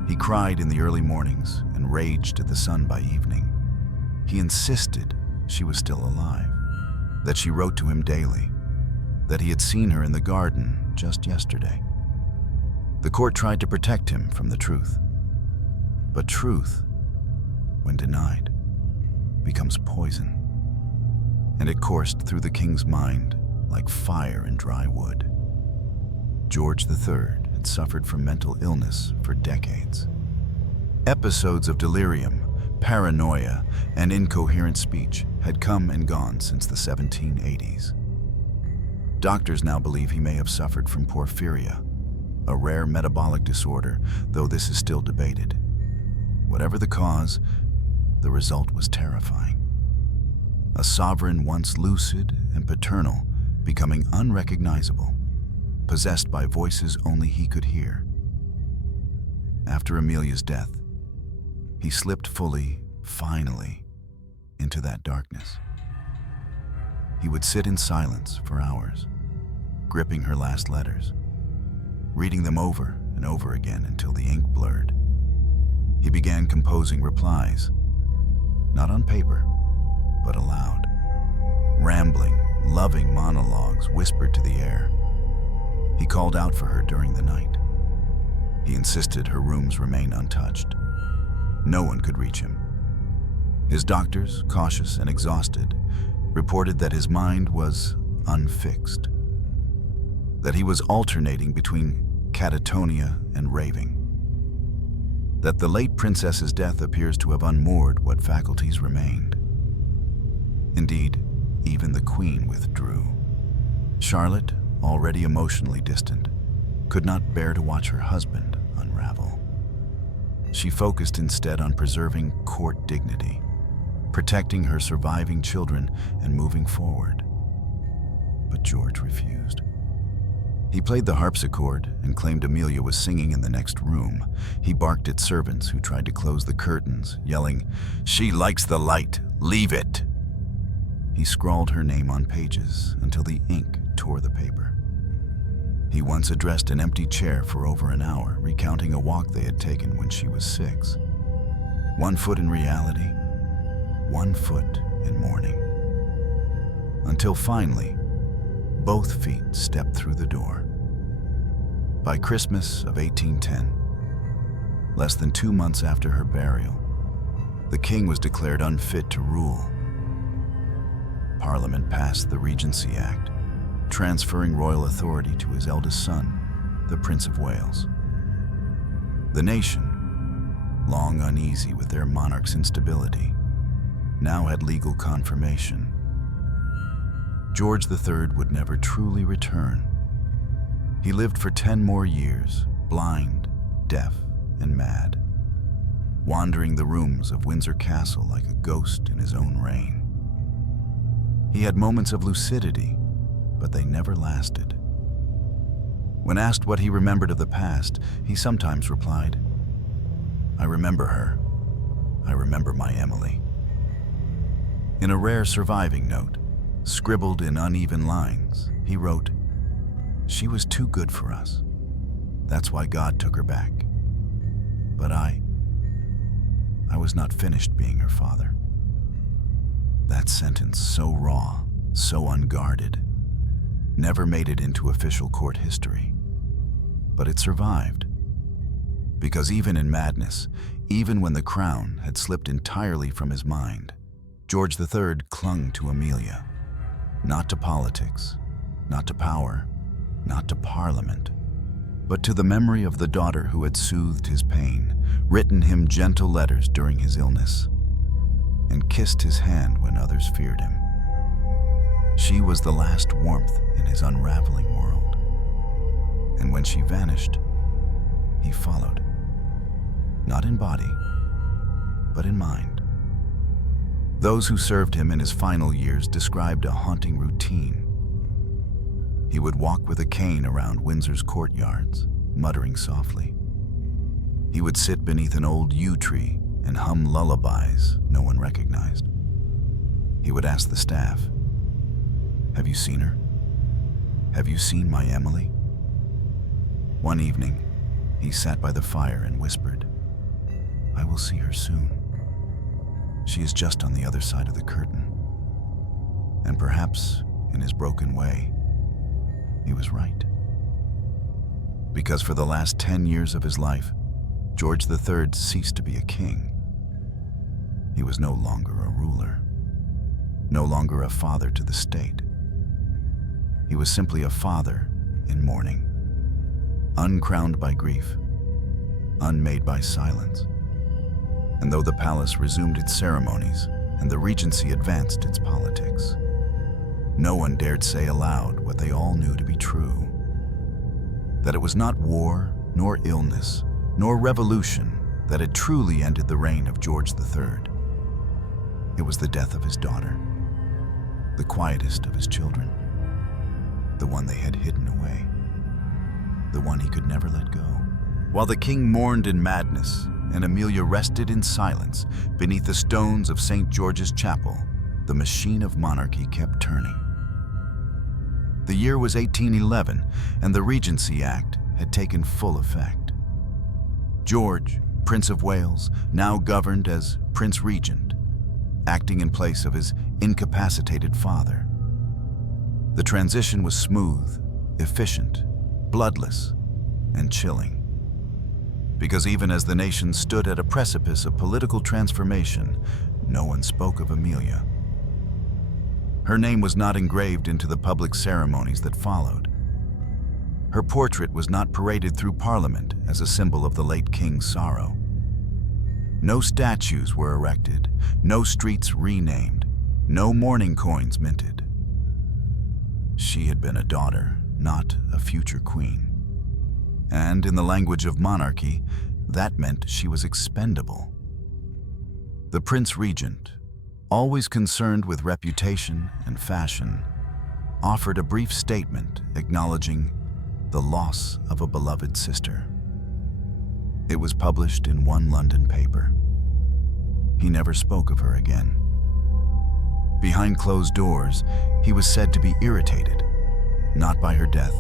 He cried in the early mornings and raged at the sun by evening. He insisted she was still alive, that she wrote to him daily, that he had seen her in the garden just yesterday. The court tried to protect him from the truth. But truth, when denied, becomes poison. And it coursed through the king's mind like fire in dry wood. George III had suffered from mental illness for decades. Episodes of delirium, paranoia, and incoherent speech had come and gone since the 1780s. Doctors now believe he may have suffered from porphyria, a rare metabolic disorder, though this is still debated. Whatever the cause, the result was terrifying. A sovereign once lucid and paternal becoming unrecognizable, possessed by voices only he could hear. After Amelia's death, he slipped fully, finally, into that darkness. He would sit in silence for hours, gripping her last letters, reading them over and over again until the ink blurred. He began composing replies, not on paper, but aloud. Rambling, loving monologues whispered to the air. He called out for her during the night. He insisted her rooms remain untouched. No one could reach him. His doctors, cautious and exhausted, reported that his mind was unfixed, that he was alternating between catatonia and raving, that the late princess's death appears to have unmoored what faculties remained. Indeed, even the queen withdrew. Charlotte, already emotionally distant, could not bear to watch her husband unravel. She focused instead on preserving court dignity, protecting her surviving children, and moving forward. But George refused. He played the harpsichord and claimed Amelia was singing in the next room. He barked at servants who tried to close the curtains, yelling, "She likes the light, leave it!" He scrawled her name on pages until the ink tore the paper. He once addressed an empty chair for over an hour, recounting a walk they had taken when she was 6. 1 foot in reality, 1 foot in mourning. Until finally, both feet stepped through the door. By Christmas of 1810, less than 2 months after her burial, the king was declared unfit to rule. Parliament passed the Regency Act, transferring royal authority to his eldest son, the Prince of Wales. The nation, long uneasy with their monarch's instability, now had legal confirmation. George III would never truly return. He lived for 10 more years, blind, deaf, and mad, wandering the rooms of Windsor Castle like a ghost in his own reign. He had moments of lucidity, but they never lasted. When asked what he remembered of the past, he sometimes replied, "I remember her. I remember my Emily." In a rare surviving note, scribbled in uneven lines, he wrote, "She was too good for us. That's why God took her back. But I was not finished being her father." That sentence, so raw, so unguarded, never made it into official court history. But it survived. Because even in madness, even when the crown had slipped entirely from his mind, George III clung to Amelia. Not to politics, not to power, not to Parliament, but to the memory of the daughter who had soothed his pain, written him gentle letters during his illness, and kissed his hand when others feared him. She was the last warmth in his unraveling world. And when she vanished, he followed. Not in body, but in mind. Those who served him in his final years described a haunting routine. He would walk with a cane around Windsor's courtyards, muttering softly. He would sit beneath an old yew tree and hum lullabies no one recognized. He would ask the staff, "Have you seen her? Have you seen my Emily?" One evening, he sat by the fire and whispered, "I will see her soon." she is just on the other side of the curtain. And perhaps, in his broken way, he was right. Because for the last 10 years of his life, George III ceased to be a king. He was no longer a ruler, no longer a father to the state. He was simply a father in mourning, uncrowned by grief, unmade by silence. And though the palace resumed its ceremonies and the Regency advanced its politics, no one dared say aloud what they all knew to be true: that it was not war, nor illness, nor revolution that had truly ended the reign of George III. It was the death of his daughter, the quietest of his children, the one they had hidden away, the one he could never let go. While the king mourned in madness and Amelia rested in silence beneath the stones of St. George's Chapel, the machine of monarchy kept turning. The year was 1811, and the Regency Act had taken full effect. George, Prince of Wales, now governed as Prince Regent, acting in place of his incapacitated father. The transition was smooth, efficient, bloodless, and chilling. Because even as the nation stood at a precipice of political transformation, no one spoke of Amelia. Her name was not engraved into the public ceremonies that followed. Her portrait was not paraded through Parliament as a symbol of the late king's sorrow. No statues were erected, no streets renamed, no mourning coins minted. She had been a daughter, not a future queen. And in the language of monarchy, that meant she was expendable. The Prince Regent, always concerned with reputation and fashion, offered a brief statement acknowledging the loss of a beloved sister. It was published in one London paper. He never spoke of her again. Behind closed doors, he was said to be irritated, not by her death,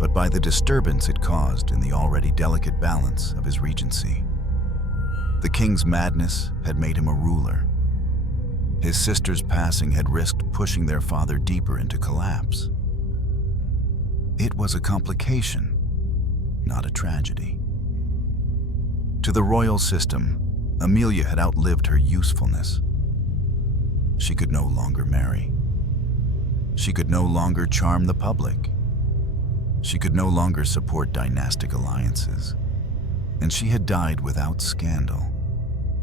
but by the disturbance it caused in the already delicate balance of his regency. The king's madness had made him a ruler. His sister's passing had risked pushing their father deeper into collapse. It was a complication, not a tragedy. To the royal system, Amelia had outlived her usefulness. She could no longer marry. She could no longer charm the public. She could no longer support dynastic alliances. And she had died without scandal,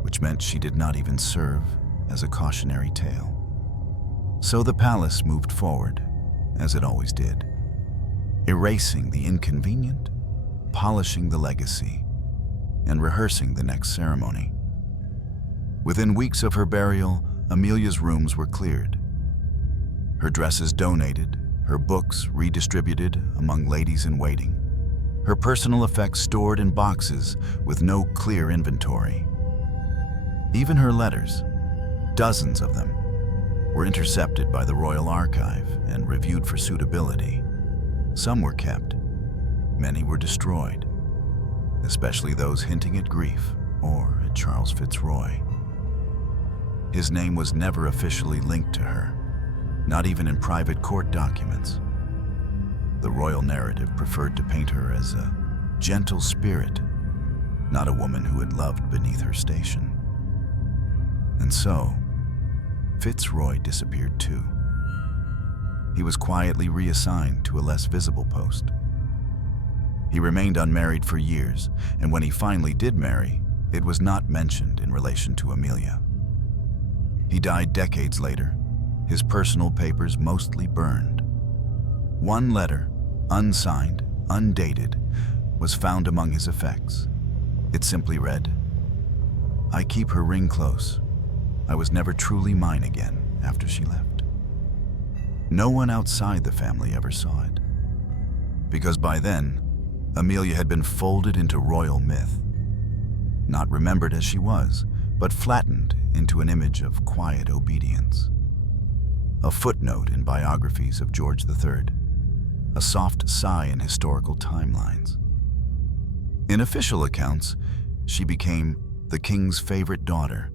which meant she did not even serve as a cautionary tale. So the palace moved forward, as it always did, erasing the inconvenient, polishing the legacy, and rehearsing the next ceremony. Within weeks of her burial, Amelia's rooms were cleared, her dresses donated, her books redistributed among ladies-in-waiting, her personal effects stored in boxes with no clear inventory. Even her letters, dozens of them, were intercepted by the Royal Archive and reviewed for suitability. Some were kept, many were destroyed, especially those hinting at grief or at Charles Fitzroy. His name was never officially linked to her, not even in private court documents. The royal narrative preferred to paint her as a gentle spirit, not a woman who had loved beneath her station. And so, Fitzroy disappeared too. He was quietly reassigned to a less visible post. He remained unmarried for years, and when he finally did marry, it was not mentioned in relation to Amelia. He died decades later, his personal papers mostly burned. One letter, unsigned, undated, was found among his effects. It simply read, "I keep her ring close. I was never truly mine again after she left." No one outside the family ever saw it, because by then, Amelia had been folded into royal myth, not remembered as she was, but flattened into an image of quiet obedience. A footnote in biographies of George III, a soft sigh in historical timelines. In official accounts, she became the king's favorite daughter,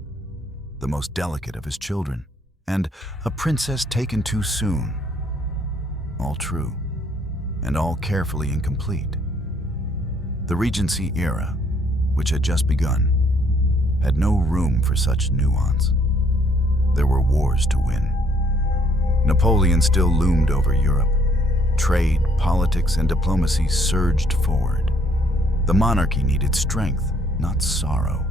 the most delicate of his children, and a princess taken too soon. All true, and all carefully incomplete. The Regency era, which had just begun, had no room for such nuance. There were wars to win. Napoleon still loomed over Europe. Trade, politics, and diplomacy surged forward. The monarchy needed strength, not sorrow.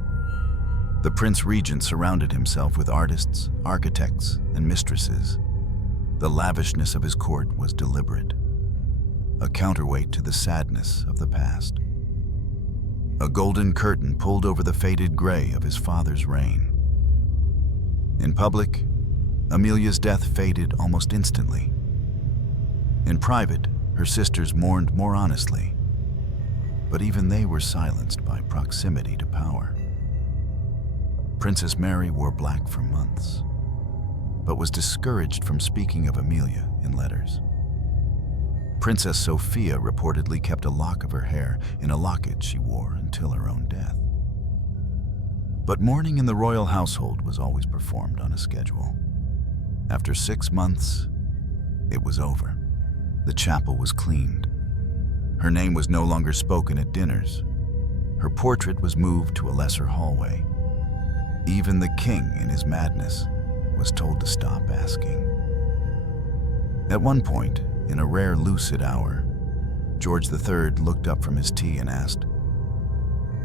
The Prince Regent surrounded himself with artists, architects, and mistresses. The lavishness of his court was deliberate, a counterweight to the sadness of the past. A golden curtain pulled over the faded gray of his father's reign. In public, Amelia's death faded almost instantly. In private, her sisters mourned more honestly, but even they were silenced by proximity to power. Princess Mary wore black for months, but was discouraged from speaking of Amelia in letters. Princess Sophia reportedly kept a lock of her hair in a locket she wore until her own death. But mourning in the royal household was always performed on a schedule. After 6 months, it was over. The chapel was cleaned. Her name was no longer spoken at dinners. Her portrait was moved to a lesser hallway. Even the king, in his madness, was told to stop asking. At one point, in a rare lucid hour, George III looked up from his tea and asked,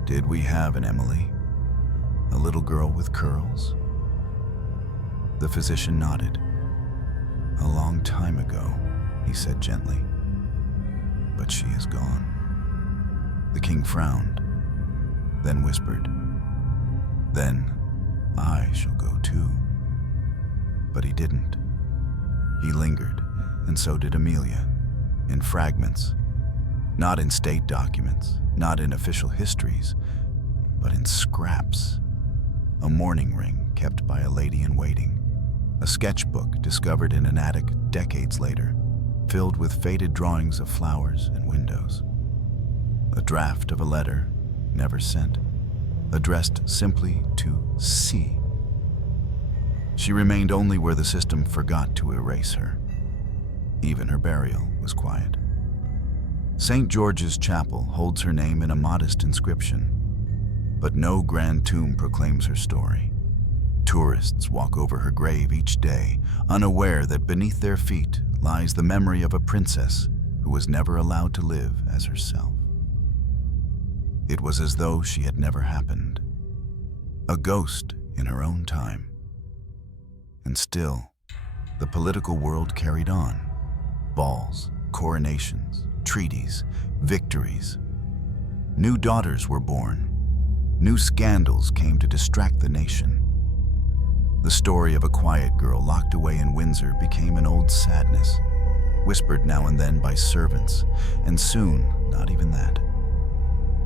"Did we have an Emily? A little girl with curls?" The physician nodded. "A long time ago," he said gently, "but she is gone." The king frowned, then whispered, "Then I shall go too." But he didn't. He lingered, and so did Amelia, in fragments, not in state documents, not in official histories, but in scraps. A mourning ring kept by a lady-in-waiting, a sketchbook discovered in an attic decades later, filled with faded drawings of flowers and windows. A draft of a letter, never sent, addressed simply to C. She remained only where the system forgot to erase her. Even her burial was quiet. St. George's Chapel holds her name in a modest inscription, but no grand tomb proclaims her story. Tourists walk over her grave each day, unaware that beneath their feet lies the memory of a princess who was never allowed to live as herself. It was as though she had never happened, a ghost in her own time. And still, the political world carried on. Balls, coronations, treaties, victories. New daughters were born. New scandals came to distract the nation. The story of a quiet girl locked away in Windsor became an old sadness, whispered now and then by servants, and soon not even that.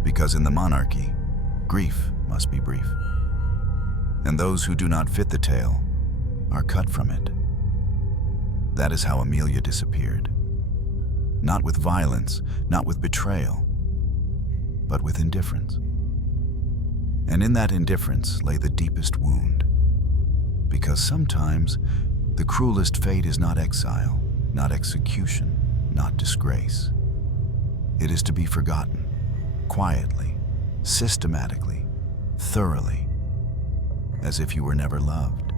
Because in the monarchy, grief must be brief. And those who do not fit the tale are cut from it. That is how Amelia disappeared. Not with violence, not with betrayal, but with indifference. And in that indifference lay the deepest wound. Because sometimes the cruelest fate is not exile, not execution, not disgrace. It is to be forgotten, quietly, systematically, thoroughly, as if you were never loved,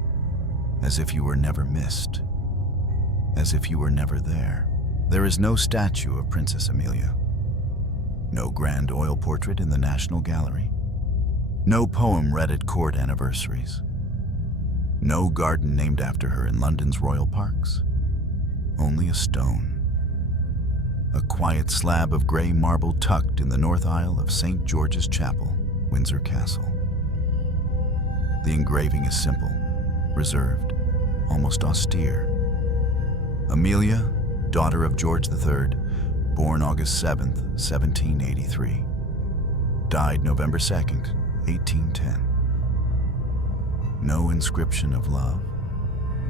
as if you were never missed, as if you were never there. There is no statue of Princess Amelia, no grand oil portrait in the National Gallery, no poem read at court anniversaries, no garden named after her in London's royal parks, only a stone. A quiet slab of gray marble tucked in the north aisle of St. George's Chapel, Windsor Castle. The engraving is simple, reserved, almost austere. Amelia, daughter of George III, born August 7th, 1783. Died November 2nd, 1810. No inscription of love,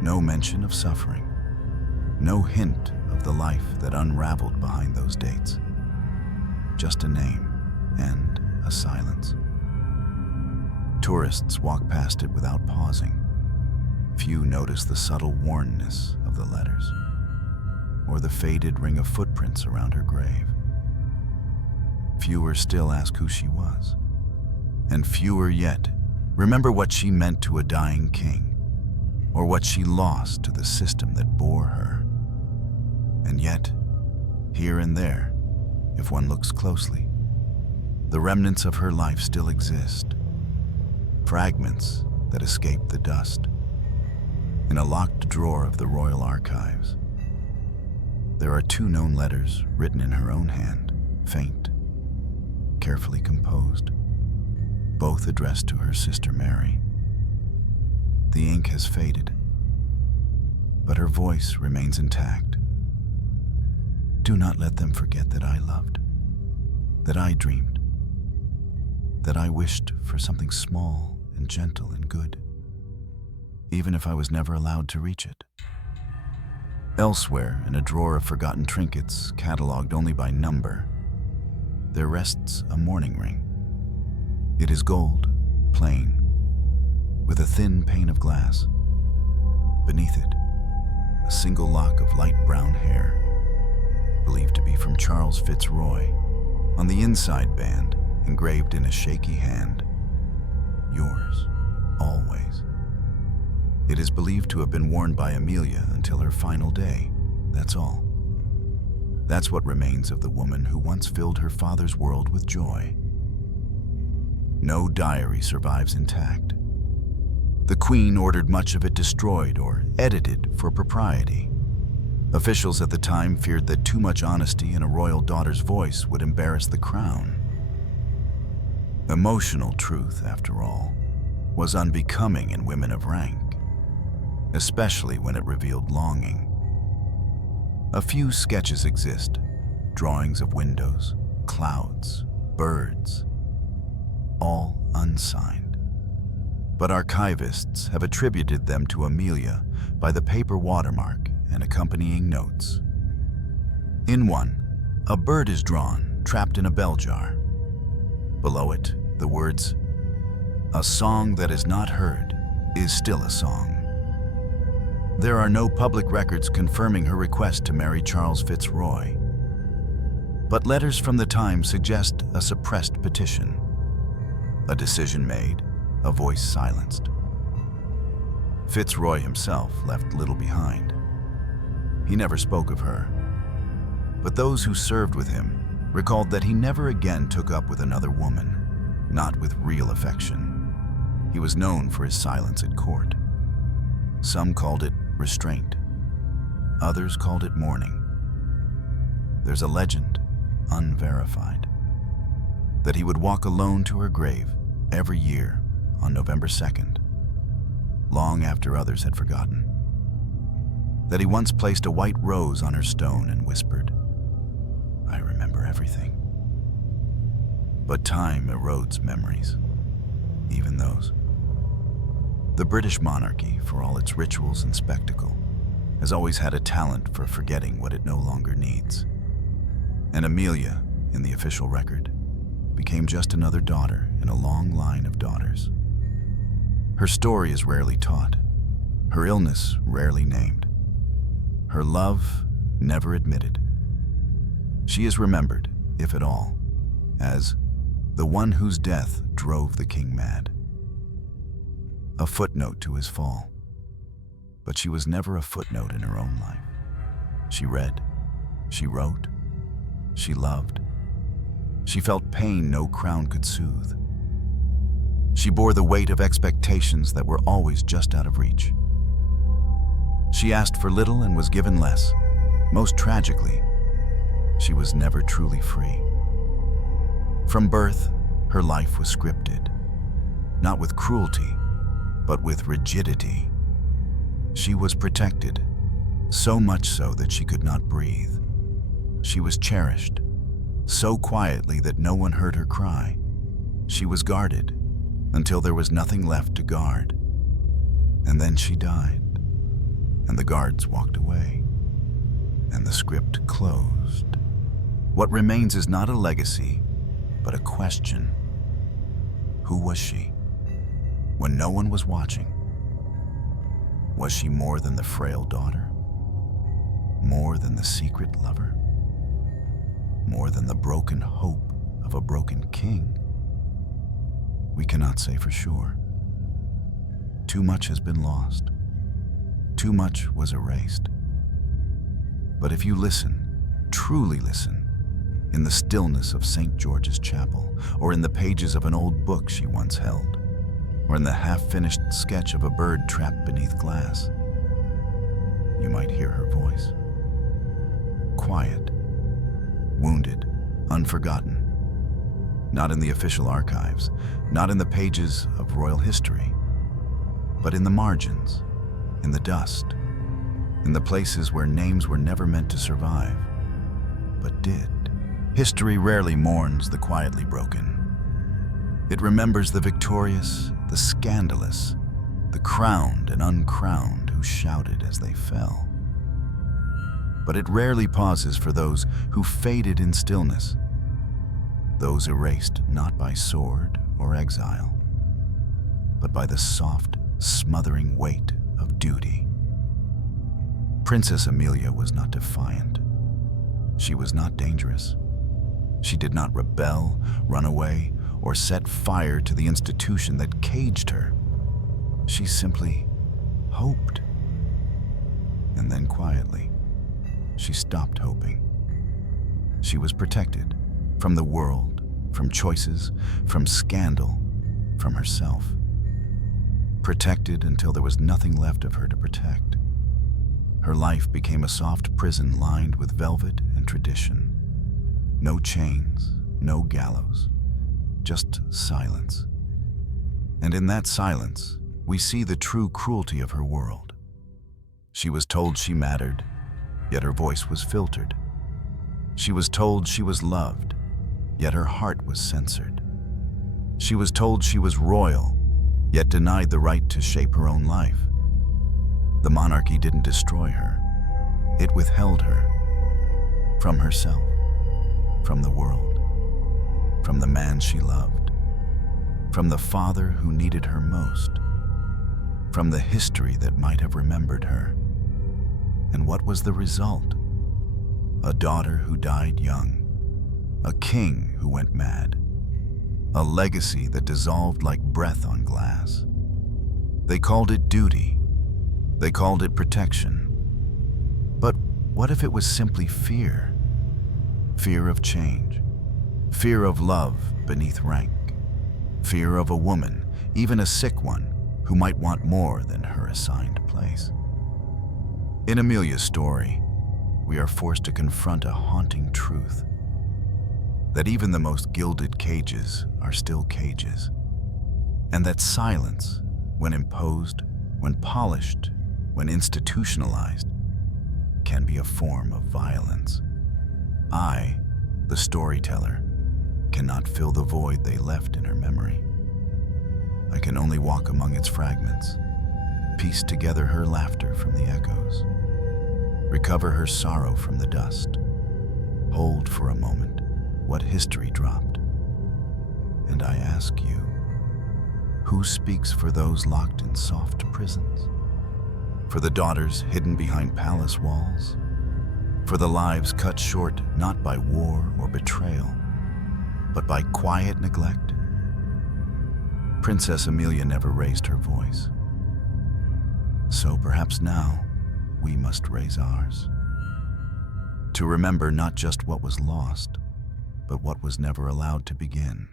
no mention of suffering, no hint of the life that unraveled behind those dates. Just a name and a silence. Tourists walk past it without pausing. Few notice the subtle wornness of the letters, or the faded ring of footprints around her grave. Fewer still ask who she was, and fewer yet remember what she meant to a dying king, or what she lost to the system that bore her. And yet, here and there, if one looks closely, the remnants of her life still exist, fragments that escaped the dust. In a locked drawer of the royal archives, there are 2 known letters written in her own hand, faint, carefully composed, both addressed to her sister Mary. The ink has faded, but her voice remains intact. Do not let them forget that I loved, that I dreamed, that I wished for something small and gentle and good, even if I was never allowed to reach it. Elsewhere, in a drawer of forgotten trinkets, catalogued only by number, there rests a mourning ring. It is gold, plain, with a thin pane of glass. Beneath it, a single lock of light brown hair, believed to be from Charles Fitzroy. On the inside band, engraved in a shaky hand, yours, always. It is believed to have been worn by Amelia until her final day, that's all. That's what remains of the woman who once filled her father's world with joy. No diary survives intact. The Queen ordered much of it destroyed or edited for propriety. Officials at the time feared that too much honesty in a royal daughter's voice would embarrass the crown. Emotional truth, after all, was unbecoming in women of rank, especially when it revealed longing. A few sketches exist, drawings of windows, clouds, birds, all unsigned. But archivists have attributed them to Amelia by the paper watermark and accompanying notes. In one, a bird is drawn, trapped in a bell jar. Below it, the words, "A song that is not heard is still a song." There are no public records confirming her request to marry Charles Fitzroy, but letters from the time suggest a suppressed petition, a decision made, a voice silenced. Fitzroy himself left little behind. He never spoke of her, but those who served with him recalled that he never again took up with another woman, not with real affection. He was known for his silence at court. Some called it restraint. Others called it mourning. There's a legend, unverified, that he would walk alone to her grave every year on November 2nd, long after others had forgotten. That he once placed a white rose on her stone and whispered, "I remember everything." But time erodes memories, even those. The British monarchy, for all its rituals and spectacle, has always had a talent for forgetting what it no longer needs. And Amelia, in the official record, became just another daughter in a long line of daughters. Her story is rarely taught, her illness rarely named, her love never admitted. She is remembered, if at all, as the one whose death drove the king mad. A footnote to his fall. But she was never a footnote in her own life. She read, she wrote, she loved. She felt pain no crown could soothe. She bore the weight of expectations that were always just out of reach. She asked for little and was given less. Most tragically, she was never truly free. From birth, her life was scripted, not with cruelty, but with rigidity. She was protected, so much so that she could not breathe. She was cherished, so quietly that no one heard her cry. She was guarded until there was nothing left to guard. And then she died, and the guards walked away, and the script closed. What remains is not a legacy, but a question. Who was she? when no one was watching? Was she more than the frail daughter? More than the secret lover? More than the broken hope of a broken king? We cannot say for sure. Too much has been lost. Too much was erased. But if you listen, truly listen, in the stillness of St. George's Chapel, or in the pages of an old book she once held, or in the half-finished sketch of a bird trapped beneath glass, you might hear her voice. Quiet, wounded, unforgotten. Not in the official archives, not in the pages of royal history, but in the margins, in the dust, in the places where names were never meant to survive, but did. History rarely mourns the quietly broken. It remembers the victorious, the scandalous, the crowned and uncrowned who shouted as they fell. But it rarely pauses for those who faded in stillness, those erased not by sword or exile, but by the soft, smothering weight of duty. Princess Amelia was not defiant. She was not dangerous. She did not rebel, run away, or set fire to the institution that caged her. She simply hoped. And then quietly, she stopped hoping. She was protected from the world, from choices, from scandal, from herself. Protected until there was nothing left of her to protect. Her life became a soft prison lined with velvet and tradition. No chains, no gallows, just silence. And in that silence, we see the true cruelty of her world. She was told she mattered, yet her voice was filtered. She was told she was loved, yet her heart was censored. She was told she was royal, yet denied the right to shape her own life. The monarchy didn't destroy her. It withheld her from herself, from the world, from the man she loved, from the father who needed her most, from the history that might have remembered her. And what was the result? A daughter who died young, a king who went mad, a legacy that dissolved like breath on glass. They called it duty. They called it protection. But what if it was simply fear? Fear of change. Fear of love beneath rank. Fear of a woman, even a sick one, who might want more than her assigned place. In Amelia's story, we are forced to confront a haunting truth. That even the most gilded cages are still cages. And that silence, when imposed, when polished, when institutionalized, can be a form of violence. I, the storyteller, cannot fill the void they left in her memory. I can only walk among its fragments, piece together her laughter from the echoes, recover her sorrow from the dust, hold for a moment what history dropped. And I ask you, who speaks for those locked in soft prisons? For the daughters hidden behind palace walls? For the lives cut short not by war or betrayal, but by quiet neglect? Princess Amelia never raised her voice. So perhaps now we must raise ours. To remember not just what was lost, but what was never allowed to begin.